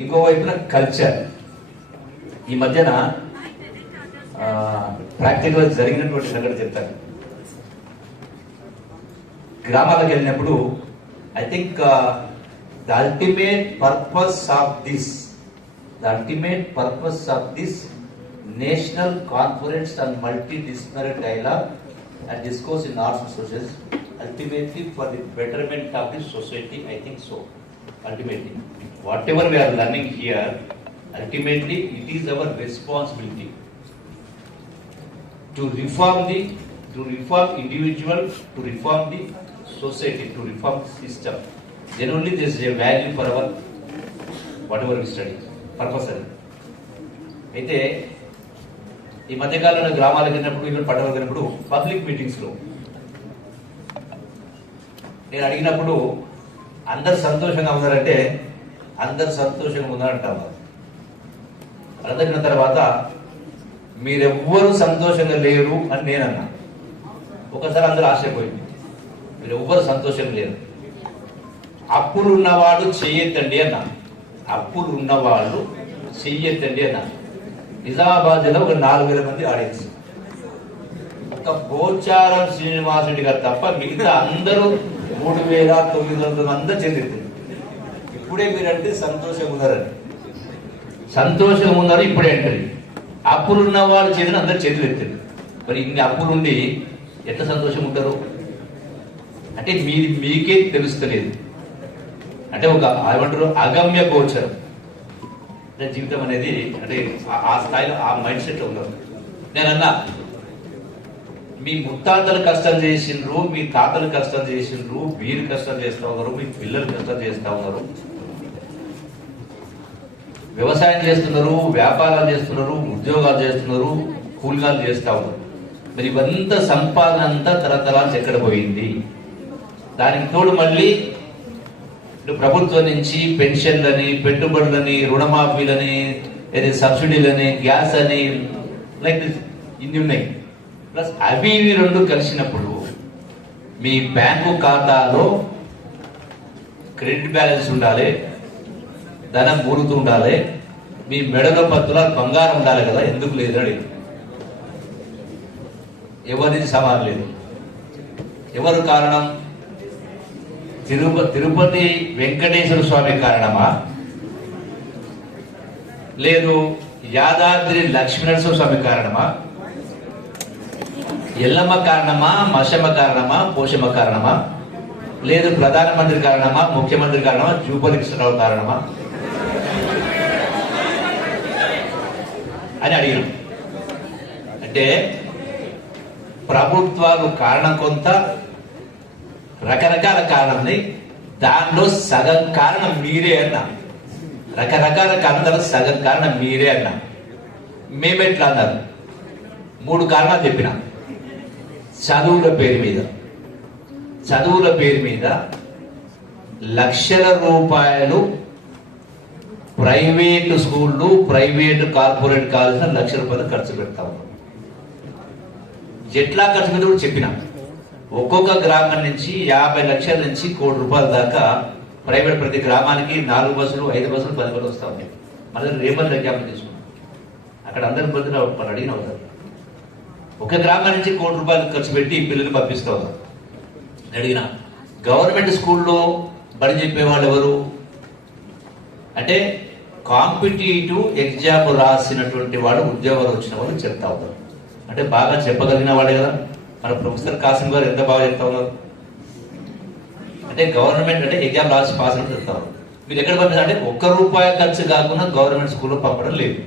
ఇంకోవైపున కల్చర్. ఈ మధ్యన ప్రాక్టికల్ జరిగినటువంటి సంగతి చెప్తాను. గ్రామాలకు వెళ్ళినప్పుడు I think the ultimate purpose of this national conference on multidisciplinary dialogue and discourse in arts and socials, ultimately for the betterment of the society, I think so. Ultimately, whatever we are learning here, ultimately it is our responsibility to reform the to reform individual, to reform the society, to reform the system. Then only there is a value for our whatever we study, purpose అది. అయితే ఈ మధ్యకాలంలో గ్రామాలకు వెళ్ళినప్పుడు ఈవెన్ పట్టణాలకు వెళ్ళినప్పుడు పబ్లిక్ మీటింగ్స్లో నేను అడిగినప్పుడు అందరు సంతోషంగా ఉన్నారంటే అందరు సంతోషంగా ఉన్నారంటారు. అడిగిన తర్వాత మీరెవ్వరూ సంతోషంగా లేరు అని నేను అన్నా. ఒకసారి అందరూ ఆశ్చర్యపోయింది, మీరెవ్వరు సంతోషంగా లేరు. అప్పులు ఉన్నవాడు చెయ్యొద్దండి అన్నా. అప్పులు ఉన్నవాళ్ళు చెయ్యొద్దండి అన్నా. నిజామాబాద్లో ఒక 4,000 మంది ఆడియన్స్, ఒక పోచారం శ్రీనివాసుడి గారు తప్ప మిగతా అందరూ 3,900 అందరూ చెందింది. ఇప్పుడే మీరంటే సంతోషంగా ఉన్నారని, సంతోషంగా ఉన్నారు ఇప్పుడే అంటారు. అప్పులు ఉన్న వాళ్ళు చేతిని అందరు చేతులు ఎత్తారు. మరి ఇన్ని అప్పులుండి ఎంత సంతోషం ఉంటారు అంటే మీకే తెలుస్తలేదు. అంటే ఒక ఏమంటారు అగమ్య గోచరం. అంటే జీవితం అనేది అంటే ఆ స్థాయిలో ఆ మైండ్ సెట్ ఉన్నారు. నేనన్నా మీ ముత్తాతలు కష్టం చేసిండ్రు, మీ తాతలు కష్టం చేసిండ్రు, మీరు కష్టం చేస్తా ఉన్నారు, మీ పిల్లలు కష్టం చేస్తా ఉన్నారు, వ్యవసాయం చేస్తున్నారు, వ్యాపారాలు చేస్తున్నారు, ఉద్యోగాలు చేస్తున్నారు, కూలిగాలు చేస్తా ఉన్నారు. మరి ఇవంతా సంపాదన అంతా తరతరాలు ఎక్కడ పోయింది? దానికి తోడు మళ్ళీ ప్రభుత్వం నుంచి పెన్షన్లని, పెట్టుబడులని, రుణమాఫీలని, సబ్సిడీలని, గ్యాస్ అని, లైక్ ఇన్ని ఉన్నాయి. ప్లస్ అవి ఇవి రెండు కలిసినప్పుడు మీ బ్యాంకు ఖాతాలో క్రెడిట్ బ్యాలెన్స్ ఉండాలి, ధనం మూలుతూ ఉండాలి, మీ మెడలో పత్తుల బంగారం ఉండాలి కదా, ఎందుకు లేదని ఎవరిది సమానం లేదు. ఎవరు కారణం? తిరుపతి వెంకటేశ్వర స్వామి కారణమా, లేదు యాదాద్రి లక్ష్మీనరసింహ స్వామి కారణమా, ఎల్లమ్మ కారణమా, మషమ్మ కారణమా, పోషమ్మ కారణమా, లేదు ప్రధానమంత్రి కారణమా, ముఖ్యమంత్రి కారణమా, జూపల్లి కృష్ణరావు కారణమా అని అడిగాం. అంటే ప్రభుత్వాలు కారణం కొంత, రకరకాల కారణాన్ని, దానిలో సగం కారణం మీరే అన్నా. రకరకాల కారణాలు సగం కారణం మీరే అన్నా. మేమెట్లా అన్నారు? 3 కారణాలు చెప్పిన. చదువుల పేరు మీద లక్షల రూపాయలు ప్రైవేటు స్కూళ్ళు, ప్రైవేటు కార్పొరేట్ కాలేజీలో లక్షల రూపాయలు ఖర్చు పెడతా ఉన్నాం. ఎట్లా ఖర్చు పెట్టి కూడా చెప్పినా. ఒక్కొక్క గ్రామం నుంచి 50 లక్షల నుంచి 1 కోటి రూపాయల దాకా ప్రైవేట్, ప్రతి గ్రామానికి 4 బస్సులు, 5 బస్సులు, 10 బస్సులు వస్తా ఉన్నాయి. మన రేపటి ఎగ్జాంపుల్ తీసుకున్నాం. అక్కడ అందరి బదులు మనం అడిగిన అవుతారు. ఒక గ్రామం నుంచి 1 కోటి రూపాయలు ఖర్చు పెట్టి పిల్లల్ని పంపిస్తూ ఉన్నారు. అడిగిన గవర్నమెంట్ స్కూల్లో బడి చెప్పేవాళ్ళు ఎవరు అంటే కాంపిటేటివ్ ఎగ్జామ్ రాసినటువంటి వాళ్ళు, ఉద్యోగాలు వచ్చిన వాళ్ళు చెప్తా ఉన్నారు. అంటే బాగా చెప్పగలిగిన వాళ్ళే కదా. మన ప్రొఫెసర్ కాసిం గారు ఎంత బాగా చెప్తా ఉన్నారు అంటే గవర్నమెంట్ అంటే ఎగ్జామ్ రాసి పాస్ అని చెప్తా ఉన్నారు. మీరు ఎక్కడ పంపిస్తారు అంటే 1 రూపాయి ఖర్చు కాకుండా గవర్నమెంట్ స్కూల్లో పంపడం లేదు.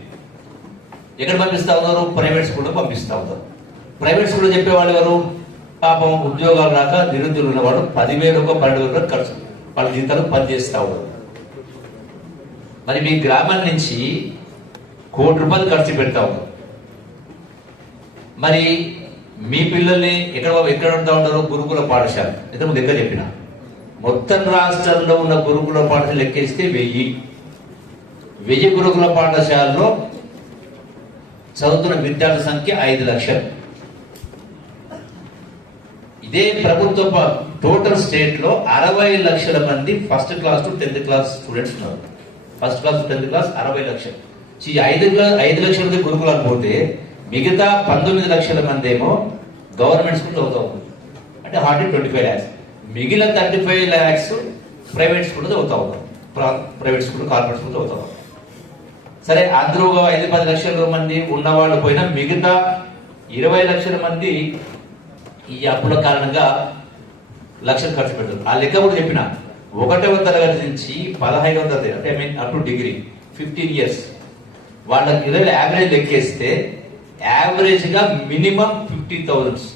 ఎక్కడ పంపిస్తా ఉన్నారు? ప్రైవేట్ స్కూల్లో పంపిస్తా ఉన్నారు. ప్రైవేట్ స్కూల్లో చెప్పేవాళ్ళు ఎవరు? పాపం ఉద్యోగాలు రాక నిరుద్యోగులు ఉన్నవాడు 10,000 12,000 ఖర్చు, వాళ్ళ జీతాలు పనిచేస్తా ఉన్నారు. మరి మీ గ్రామం నుంచి 1 కోటి రూపాయలు ఖర్చు పెడతా ఉన్నారు. మరి మీ పిల్లల్ని ఎక్కడ ఉంటా ఉంటారు? గురుకుల పాఠశాల. అయితే ముందు దగ్గర చెప్పిన మొత్తం రాష్ట్రంలో ఉన్న గురుకుల పాఠశాల లెక్కేస్తే 1000 గురుకుల పాఠశాలలో చదువుతున్న విద్యార్థుల సంఖ్య 5 లక్షలు. ఇదే ప్రభుత్వ టోటల్ స్టేట్ లో 60 లక్షల మంది first class to 10th class students ఉన్నారు. First class to 10th class 60 లక్షలు. ఈ 5 లక్షల మంది గురుకులాలు పోతే మిగతా 19 లక్షల మంది ఏమో గవర్నమెంట్ స్కూల్ చదువుతాం. అంటే 25 lakhs. మిగిలిన 35 lakhs ప్రైవేట్ స్కూల్ చదువుతా ఉంటాం. ప్రైవేట్ స్కూల్, కార్పొరేట్ స్కూల్ చదువుతా ఉంటాం. సరే, అందరూ 5-10 లక్షల మంది ఉన్నవాళ్ళు పోయినా మిగతా 20 లక్షల మంది ఈ అప్పుల కారణంగా లక్షలు ఖర్చు పెడతారు. ఆ లెక్క కూడా చెప్పిన 1వ తరగతి నుంచి 15వ తరగతి అంటే అప్ టు డిగ్రీ 15 years వాళ్ళకి యావరేజ్ లెక్కేస్తే యావరేజ్ గా మినిమం 50,000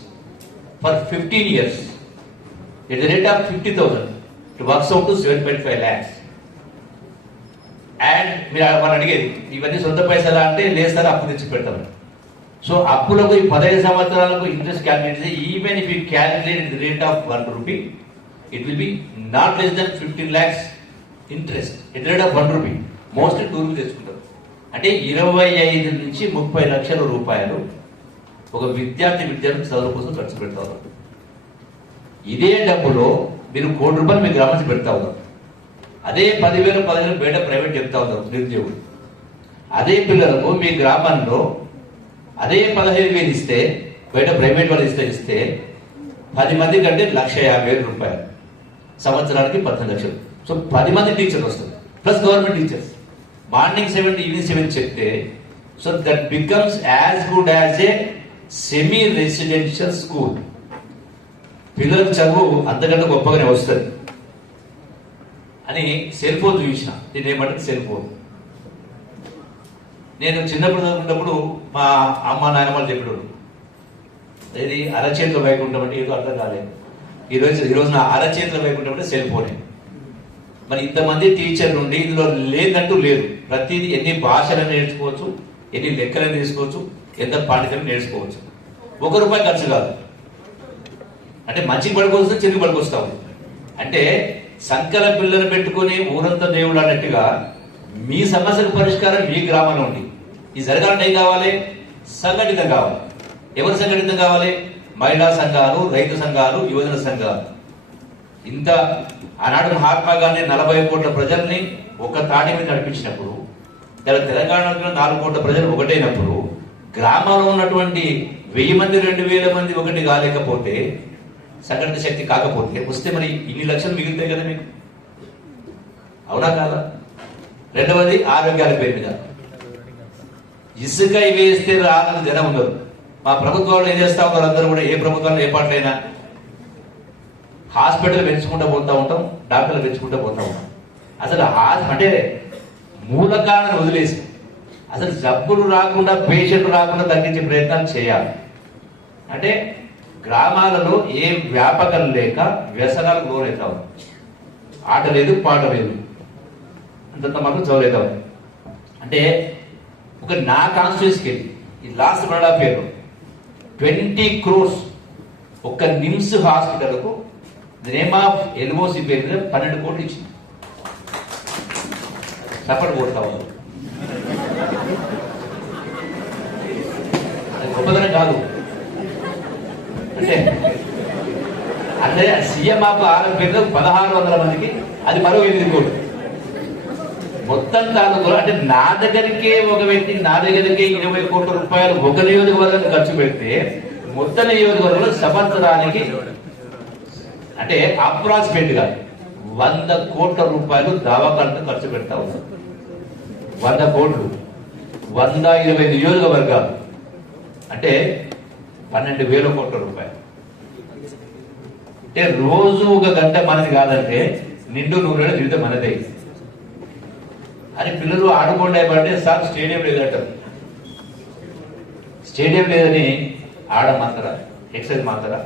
for 15 years at the rate of 50,000. It works out to 7.5 lakhs. And మీరు వాళ్ళు అడిగేది ఇవన్నీ సొంత పైసలా అంటే లేదు సార్ అప్పు తెచ్చి పెడతాం. సో అప్పులకు ఈ 15 సంవత్సరాలకు ఇంట్రెస్ట్ క్యాల్కులేట్ చేసి even if you calculate the rate of 1 rupee it will be not less than 15 lakhs interest at the rate of 1 rupee. Mostly 2 రూపీస్ తెచ్చుకుంటారు. అంటే 25 నుంచి 30 లక్షల రూపాయలు ఒక విద్యార్థి చదువు కోసం ఖర్చు పెడతా ఉన్నారు. ఇదే డబ్బులో మీరు 1 కోటి రూపాయలు మీ గ్రామానికి పెడతా ఉన్నారు. అదే 10,000 15,000 బయట ప్రైవేట్ చెప్తా ఉన్నారు నిరుద్యోగులు. అదే పిల్లలకు మీ గ్రామంలో అదే 15,000 ఇస్తే బయట ప్రైవేట్ వాళ్ళు ఇస్తే 10 మంది కంటే 1,50,000 రూపాయలు, సంవత్సరానికి 18 లక్షలు. సో 10 మంది టీచర్లు వస్తారు plus government teachers. Morning 7 to evening 7 చెప్తే so that becomes as good as a semi residential school. పిల్లలకు చదువు అంతకంటే గొప్పగానే వస్తుంది అని సెల్ ఫోన్ చూపించిన. దీన్ని ఏమంటే సెల్ ఫోన్. నేను చిన్నప్పుడు చదువుకున్నప్పుడు మా అమ్మ నాయనమ్మలు చెప్పాడు ఇది అరచేతిలో వైకుంఠం అంటే ఏదో అర్థం కాలేదు. ఈరోజు నా అరచేతిలో వైకుంఠం అంటే సెల్ ఫోనే. మరి ఇంతమంది టీచర్ నుండి ఇందులో లేదంటూ లేదు. ప్రతిదీ ఎన్ని భాషలను నేర్చుకోవచ్చు, ఎన్ని లెక్కలను నేర్చుకోవచ్చు, ఎంత పాఠితం నేర్చుకోవచ్చు. 1 రూపాయి ఖర్చు కాదు. అంటే మంచికి పడుకోవచ్చు, చెరుకు పడుకొస్తాము. అంటే సంకల పిల్లలు పెట్టుకుని ఊరంతా దేవుడు అన్నట్టుగా మీ సమస్యకు పరిష్కారం మీ గ్రామంలో ఉంది. ఈ జరగాలంటే ఏం కావాలి? సంఘటితం కావాలి. ఎవరు సంఘటితం కావాలి? మహిళా సంఘాలు, రైతు సంఘాలు, యువజన సంఘాలు. ఇంత ఆనాడు మహాత్మా గాంధీ 40 కోట్ల ప్రజల్ని ఒక తాటి మీద నడిపించినప్పుడు, తెలంగాణలో 4 కోట్ల ప్రజలు ఒకటైనప్పుడు, గ్రామంలో ఉన్నటువంటి 1000 మంది 2,000 మంది ఒకటి కాలేకపోతే, సంఘటిత శక్తి కాకపోతే వస్తే మరి ఇన్ని లక్షలు మిగులుతాయి కదా మీకు. అవునా కాదా? రెండవది ఆరోగ్యాల పేరు మీద ఇసుక వేస్తే రాదని జనం ఉండదు. మా ప్రభుత్వాలు ఏం చేస్తా ఉన్నారు? అందరూ కూడా ఏ ప్రభుత్వాలు ఏ పాటలైనా హాస్పిటల్ పెంచుకుంటూ పోతా ఉంటాం, డాక్టర్లు పెంచుకుంటూ పోతా ఉంటాం. అసలు అంటే మూల కారణం వదిలేసి అసలు జబ్బులు రాకుండా, పేషెంట్లు రాకుండా తగ్గించే ప్రయత్నాలు చేయాలి. అంటే గ్రామాలలో ఏ వ్యాపకం లేక వ్యసనాలు లోనవుతాం. ఆట లేదు, పాట లేదు, అంతంత మాత్రం చదువుతాం. అంటే ఒక నా కాన్స్టిట్యూన్సీకి ఈ లాస్ట్ 1.5 year 20 crores ఒక్క నిమ్స్ హాస్పిటల్కు నేమ్ ఆఫ్ ఎల్ఓసి పేరు మీద 12 కోట్లు ఇచ్చింది. సపోర్ట్ కొడతా ఉన్నారు. అది గొప్పదనే కాదు. అంటే సీఎం ఆఫ్ ఆరోగ్య 1,600 మందికి అది మరో 8 కోట్లు. మొత్తం తాలూకులో అంటే నా దగ్గరికే ఒక వ్యక్తికి, నా దగ్గరికే 20 కోట్ల రూపాయలు ఒక నియోజకవర్గానికి ఖర్చు పెడితే మొత్తం నియోజకవర్గంలో సంవత్సరానికి అంటే అప్రాక్సిమేట్ గా 100 కోట్ల రూపాయలు దవాఖానకు ఖర్చు పెడతా ఉన్నారు. 100 కోట్లు 120 నియోజకవర్గాలు అంటే 12,000 కోట్ల రూపాయలు. అంటే రోజు 1 గంట మనది కాదంటే నిండు 100 జీవితం మనదే అని పిల్లలు ఆడుకోండి. అంటే సార్ స్టేడియం లేదంటారు. స్టేడియం లేదని ఆడమంటారా? ఎక్సైజ్ మాత్రరా?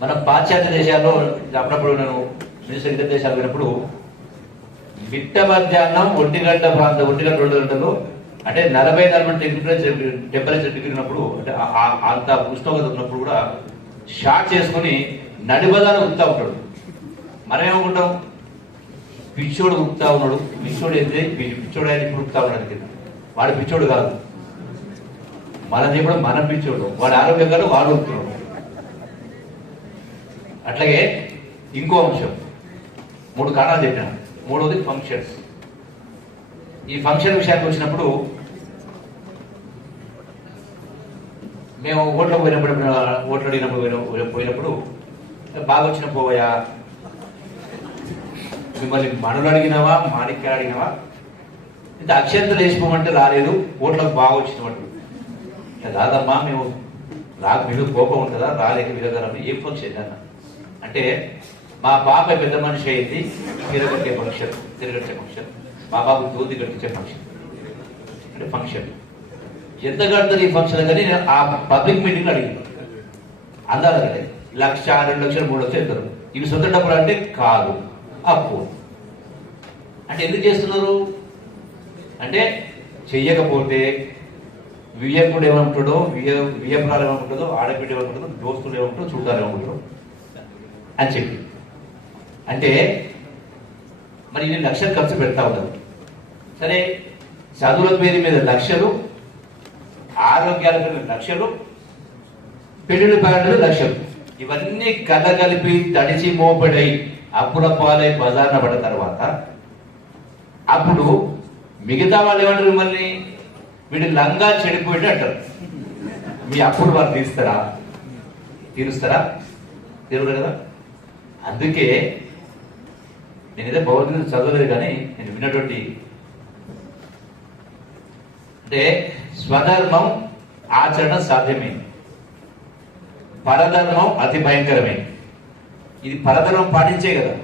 మన పాశ్చాత్య దేశాల్లో అప్పుడప్పుడు నేను మినిస్టర్ ఇతర దేశాలు పోయినప్పుడు మిట్ట మధ్యాహ్నం 1 గంట ప్రాంతం 1 గంట 2 గంటలు అంటే 40-40 టెంపరేచర్ డిగ్రీ ఉన్నప్పుడు, అంటే అంత ఉష్ణోగ్రత ఉన్నప్పుడు కూడా షార్ట్ చేసుకుని నడిబదాలు ఉత్తా ఉంటాడు. మనం ఏమనుకుంటాం? పిచ్చోడు ఉత్తా ఉన్నాడు. పిచ్చోడు అయితే పిచ్చోడు ఆయన ఇప్పుడు ఉత్తా ఉన్నాడు కింద. వాడు పిచ్చోడు కాదు, మనది కూడా మన పిచ్చోడు. వాడు ఆరోగ్యంగా వాడు ఉత్తున్నాడు. అట్లాగే ఇంకో అంశం 3 కారణాలు చెప్పిన. మూడవది ఫంక్షన్స్. ఈ ఫంక్షన్ విషయానికి వచ్చినప్పుడు మేము ఓట్లు ఓట్లు అడిగినప్పుడు బాగా వచ్చిన పోవయా, మిమ్మల్ని మనులు అడిగినావా, మాణిక్యాలు అడిగినావా, ఇంత అక్షంతలు వేసిపోమంటే రాలేదు, ఓట్లకు బాగా వచ్చినట్టు. కాదమ్మా, మేము మీకు కోపం ఉంటుందా, రాలేక విరగలమ్మా. ఏ ఫంక్షన్ అన్న అంటే మా పాప పెద్ద మనిషి అయింది, తిరగట్టే ఫంక్షన్, మా బాబు దోతి కట్టించే ఫంక్షన్. అంటే ఫంక్షన్ ఎంత కడతారు ఈ ఫంక్షన్ కానీ ఆ పబ్లిక్ మీటింగ్ అడిగింది. అందాలంటే 1,00,000, 2,00,000, 3,00,000 ఇస్తారు. ఇవి సొంత డబ్బులు అంటే కాదు, అప్పు. అంటే ఎందుకు చేస్తున్నారు అంటే చెయ్యకపోతే వియ్యకుడు ఏమనుకుంటాడో, వియ్యపురాలు ఏమనుకుంటుందో, ఆడబిడ్డ ఏమనుకుంటుందో, దోస్తులు ఏమనుకుంటారో, చుట్టాలు ఏమనుకుంటారో అని చెప్పి. అంటే మరి ఇన్ని లక్షలు ఖర్చు పెడతా ఉంటారు. సరే, చదువుల పేరు మీద లక్షలు, ఆరోగ్యాల పేరు మీద లక్షలు, పెళ్లిళ్ళ పేరు మీద లక్షలు, ఇవన్నీ కలగలిపి తడిచి మోపడై అప్పుల పాలై బజార్న పడ్డ తర్వాత అప్పుడు మిగతా వాళ్ళు ఏమంటారు, మిమ్మల్ని వీడి లంగా చెడిపోయి అంటారు. మీ అప్పులు వారు తీరుస్తారా? తీరురు కదా. అందుకే నేనేదో భగవద్గీత చదవలేదు, కానీ నేను విన్నటువంటి అంటే స్వధర్మం ఆచరణ సాధ్యమే, పరధర్మం అతి భయంకరమే. ఇది పరధర్మం పాటించే కదా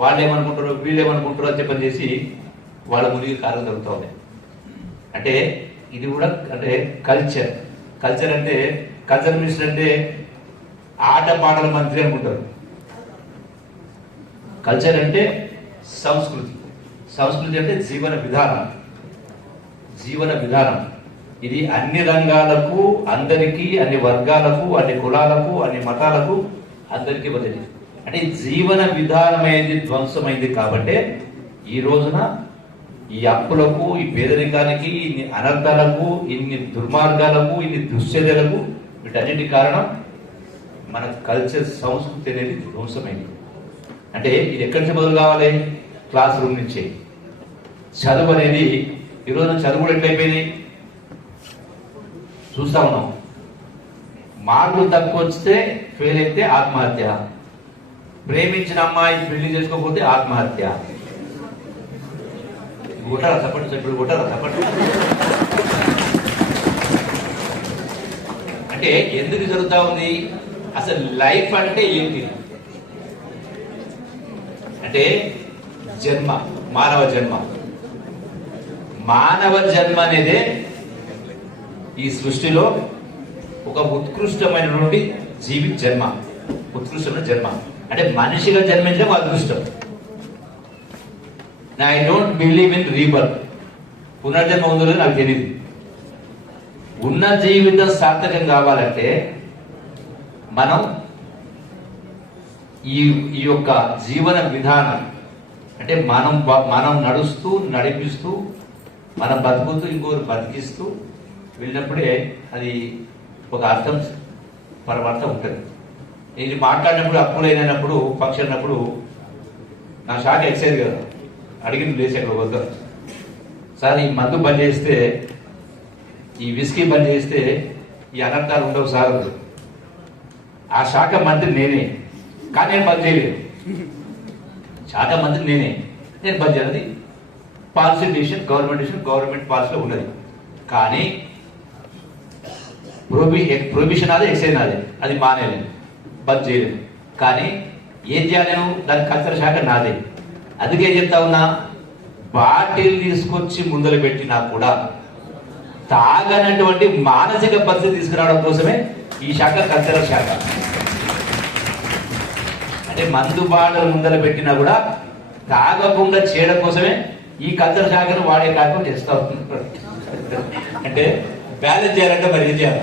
వాళ్ళు ఏమనుకుంటారో, వీళ్ళు ఏమనుకుంటారో అని చెప్పని చేసి వాళ్ళ మునిగి కాలం జరుగుతూ ఉన్నాయి. అంటే ఇది కూడా అంటే కల్చర్ అంటే కల్చర్ మినిస్టర్ అంటే ఆట పాటల మంత్రి అనుకుంటారు. కల్చర్ అంటే సంస్కృతి అంటే జీవన విధానం. ఇది అన్ని రంగాలకు, అందరికీ, అన్ని వర్గాలకు, అన్ని కులాలకు, అన్ని మతాలకు, అందరికీ బదిలీ. అంటే జీవన విధానమైంది ధ్వంసమైంది కాబట్టి ఈ రోజున ఈ అప్పులకు, ఈ పేదరికానికి, ఇన్ని అనర్థాలకు, ఇన్ని దుర్మార్గాలకు, ఇన్ని దుశ్చర్యలకు, వీటన్నిటి కారణం మన కల్చర్, సంస్కృతి అనేది ధ్వంసమైంది. అంటే ఇది ఎక్కడి నుంచి మొదలు కావాలి? క్లాస్ రూమ్ నుంచే. చదువు అనేది ఈరోజు చదువు కూడా ఎట్లయిపోయింది చూస్తా ఉన్నాం. మార్కులు తక్కువ వస్తే ఫెయిల్ అయితే ఆత్మహత్య, ప్రేమించిన అమ్మాయి పెళ్లి చేసుకోకపోతే ఆత్మహత్య. కొట్టారా తప్పట్టు. అంటే ఎందుకు జరుగుతా ఉంది? అసలు లైఫ్ అంటే ఏంటి అంటే మానవ జన్మ అనేదే ఈ సృష్టిలో ఒక ఉత్కృష్టమైనటువంటి ఉత్కృష్టమైన జన్మ. అంటే మనిషిగా జన్మించడం అదృష్టం. I don't believe in rebirth. పునర్జన్మ ఉందో నాకు తెలియదు. ఉన్న జీవితం సార్థకం కావాలంటే మనం ఈ యొక్క జీవన విధానం అంటే మనం నడుస్తూ, నడిపిస్తూ, మనం బతుకుతూ, ఇంకోరు బతికిస్తూ వెళ్ళినప్పుడే అది ఒక పరమార్థం ఉంటుంది. ఇది మాట్లాడినప్పుడు, అప్పులైనప్పుడు, ఫంక్షన్ అయినప్పుడు నా షాక్ ఎక్సైజ్ కదా, అడిగింది లేచి అక్కడ వద్దాం సార్, ఈ మందు బంద్ చేస్తే, ఈ విస్కీ బంద్ చేస్తే ఈ అనర్థాలు ఉండవు సార్. ఆ శాఖ మంత్రి నేనే, కానీ నేను బంద్ చేయలేదు. శాఖ మంత్రి నేను బంద్ చేయలేదు. పాలసీ డిసిషన్, గవర్నమెంట్ పాలసీలో ఉన్నది. కానీ ప్రొహిబిషన్ అదే, ఎక్సైజ్ అదే, అది మానేలేదు, బంద్ చేయలేదు. కానీ ఏం చేయలేను, దాని కల్చర్ శాఖ నాదే. అందుకే చెప్తా ఉన్నా, బాటిల్ తీసుకొచ్చి ముందలు పెట్టినా కూడా తాగనటువంటి మానసిక పరిస్థితి తీసుకురావడం కోసమే ఈ శాఖ కల్చరల్ శాఖ. అంటే మందు బాటలు ముందర పెట్టినా కూడా తాగకుండా చేయడం కోసమే ఈ కల్చరల్ శాఖను వాడే కార్యక్రమం చేస్తా ఉంటున్నారు. అంటే బ్యాలెన్స్ చేయాలంటే మరి ఏం చేయాలి?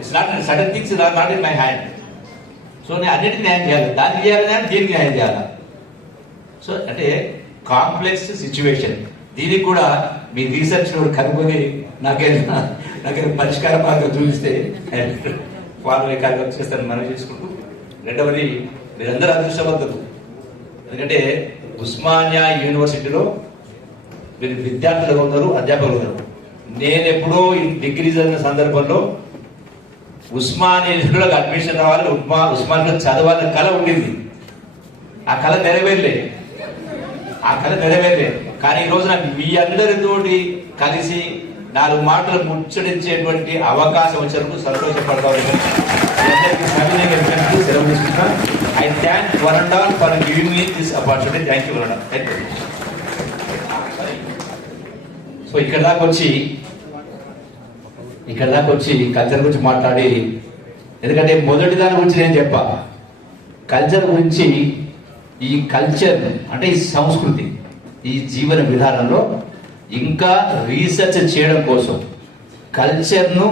It's not sudden things not in my hand. So నేను అన్నిటికీ న్యాయం చేయాలి, దానికి చేయాలి, దీనికి న్యాయం చేయాలి. సో అంటే కాంప్లెక్స్ సిచ్యువేషన్. దీనికి కూడా మీ రీసెర్చ్ కనుక్కొని నాకేదైనా పరిష్కార మార్గం చూపిస్తే ఫాలో అయ్యే కార్యక్రమం చేస్తాను మనం చేసుకుంటూ. రెండవది, మీరందరూ అదృష్టవంతులు. ఎందుకంటే ఉస్మానియా యూనివర్సిటీలో మీరు విద్యార్థులు ఉన్నారు, అధ్యాపకులు ఉన్నారు. నేను ఎప్పుడో డిగ్రీ చదివిన సందర్భంలో ఉస్మానియా యూనివర్సిటీలో అడ్మిషన్ రావాలి, ఉస్మానియాలో చదవాలని కళ ఉండింది. ఆ కళ నెరవేరలేదు. కానీ ఈ రోజున మీ అందరితోటి కలిసి 4 మాటలు ముచ్చడించేటువంటి అవకాశం వచ్చినప్పుడు సంతోషపడతా ఉన్నాను. సెలవు తీసుకుంటాను. I thank one and all for giving me this opportunity. Thank you one. So ఇక్కడ దాకా వచ్చి కల్చర్ గురించి మాట్లాడి ఎందుకంటే మొదటి దాని గురించి నేను చెప్పా, కల్చర్ గురించి. ఈ కల్చర్ అంటే ఈ సంస్కృతి, ఈ జీవన విధానంలో ఇంకా రీసెర్చ్ చేయడం కోసం, కల్చర్ను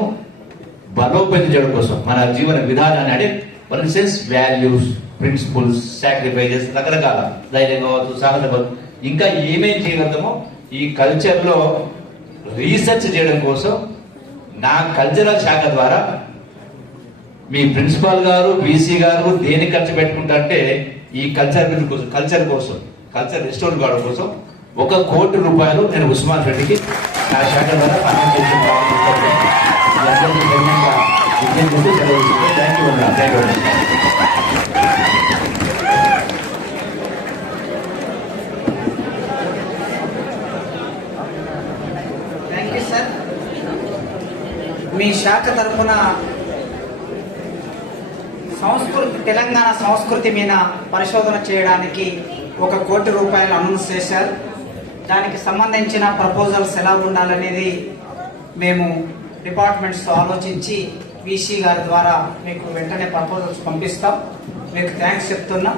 బలోపేతం చేయడం కోసం, మన జీవన విధానాన్ని అంటే one sense values, principles, sacrifices, రకరకాల ధైర్యం కావచ్చు, సాహసం కావచ్చు, ఇంకా ఏమేం చేయగలుగుతామో ఈ కల్చర్లో రీసెర్చ్ చేయడం కోసం నా కల్చరల్ శాఖ ద్వారా మీ ప్రిన్సిపాల్ గారు, బీసీ గారు దేని ఖర్చు పెట్టుకుంటారంటే ఈ కల్చర్ కోసం, కల్చర్ రెస్టోర్ కావడం కోసం 1 కోటి రూపాయలు నేను ఉస్మాన్ రెడ్డికి నా శాఖ ద్వారా ఫైనాన్స్ చేసిన thank you. Thank you sir. మీ శాఖ తరఫున తెలంగాణ సంస్కృతి మీద పరిశోధన చేయడానికి 1 కోటి రూపాయలు అనౌన్స్ చేశారు. దానికి సంబంధించిన ప్రపోజల్స్ ఎలా ఉండాలనేది మేము డిపార్ట్మెంట్స్తో ఆలోచించి వీసీ గారి ద్వారా మీకు వెంటనే ప్రపోజల్స్ పంపిస్తాం. మీకు థ్యాంక్స్ చెప్తున్నాం.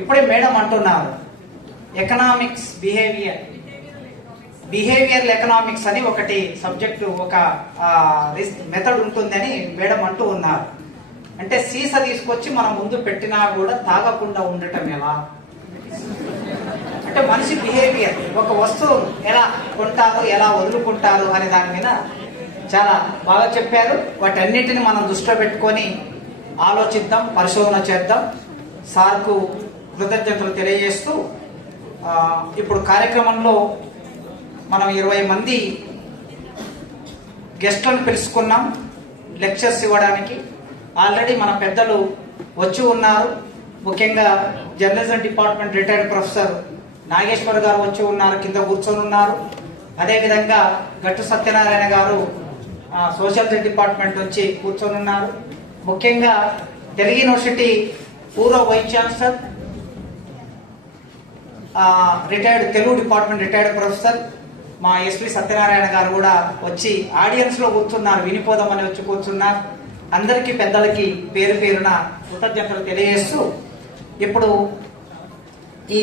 ఇప్పుడే మేడం అంటున్నారు ఎకనామిక్స్, బిహేవియరల్ ఎకనామిక్స్ అని ఒకటి సబ్జెక్టు, ఒక మెథడ్ ఉంటుందని మేడం అంటూ ఉన్నారు. అంటే సీసా తీసుకొచ్చి మనం ముందు పెట్టినా కూడా తాగకుండా ఉండటం ఎలా, అంటే మనిషి బిహేవియర్, ఒక వస్తువు ఎలా కొంటారు, ఎలా వదులుకుంటారు అనే దాని మీద చాలా బాగా చెప్పారు. వాటన్నిటిని మనం దృష్టిలో పెట్టుకొని ఆలోచిద్దాం, పరిశోధన చేద్దాం. సార్కు కృతజ్ఞతలు తెలియజేస్తూ ఇప్పుడు కార్యక్రమంలో మనం 20 మంది గెస్టులను పిలుచుకున్నాం లెక్చర్స్ ఇవ్వడానికి. ఆల్రెడీ మన పెద్దలు వచ్చి ఉన్నారు. ముఖ్యంగా journalism department retired professor Nageshwar garu వచ్చి ఉన్నారు, కింద కూర్చొని ఉన్నారు. అదేవిధంగా గట్టు సత్యనారాయణ గారు సోషల్ డిపార్ట్మెంట్ నుంచి కూర్చొని ఉన్నారు. ముఖ్యంగా తెలుగు యూనివర్సిటీ పూర్వ vice chancellor, retired Telugu department retired professor మా ఎస్పీ సత్యనారాయణ గారు కూడా వచ్చి ఆడియన్స్ లో కూర్చున్నారు, వినిపోదామని వచ్చి కూర్చున్నారు. అందరికీ పెద్దలకి పేరు పేరున కృతజ్ఞతలు తెలియజేస్తూ ఇప్పుడు ఈ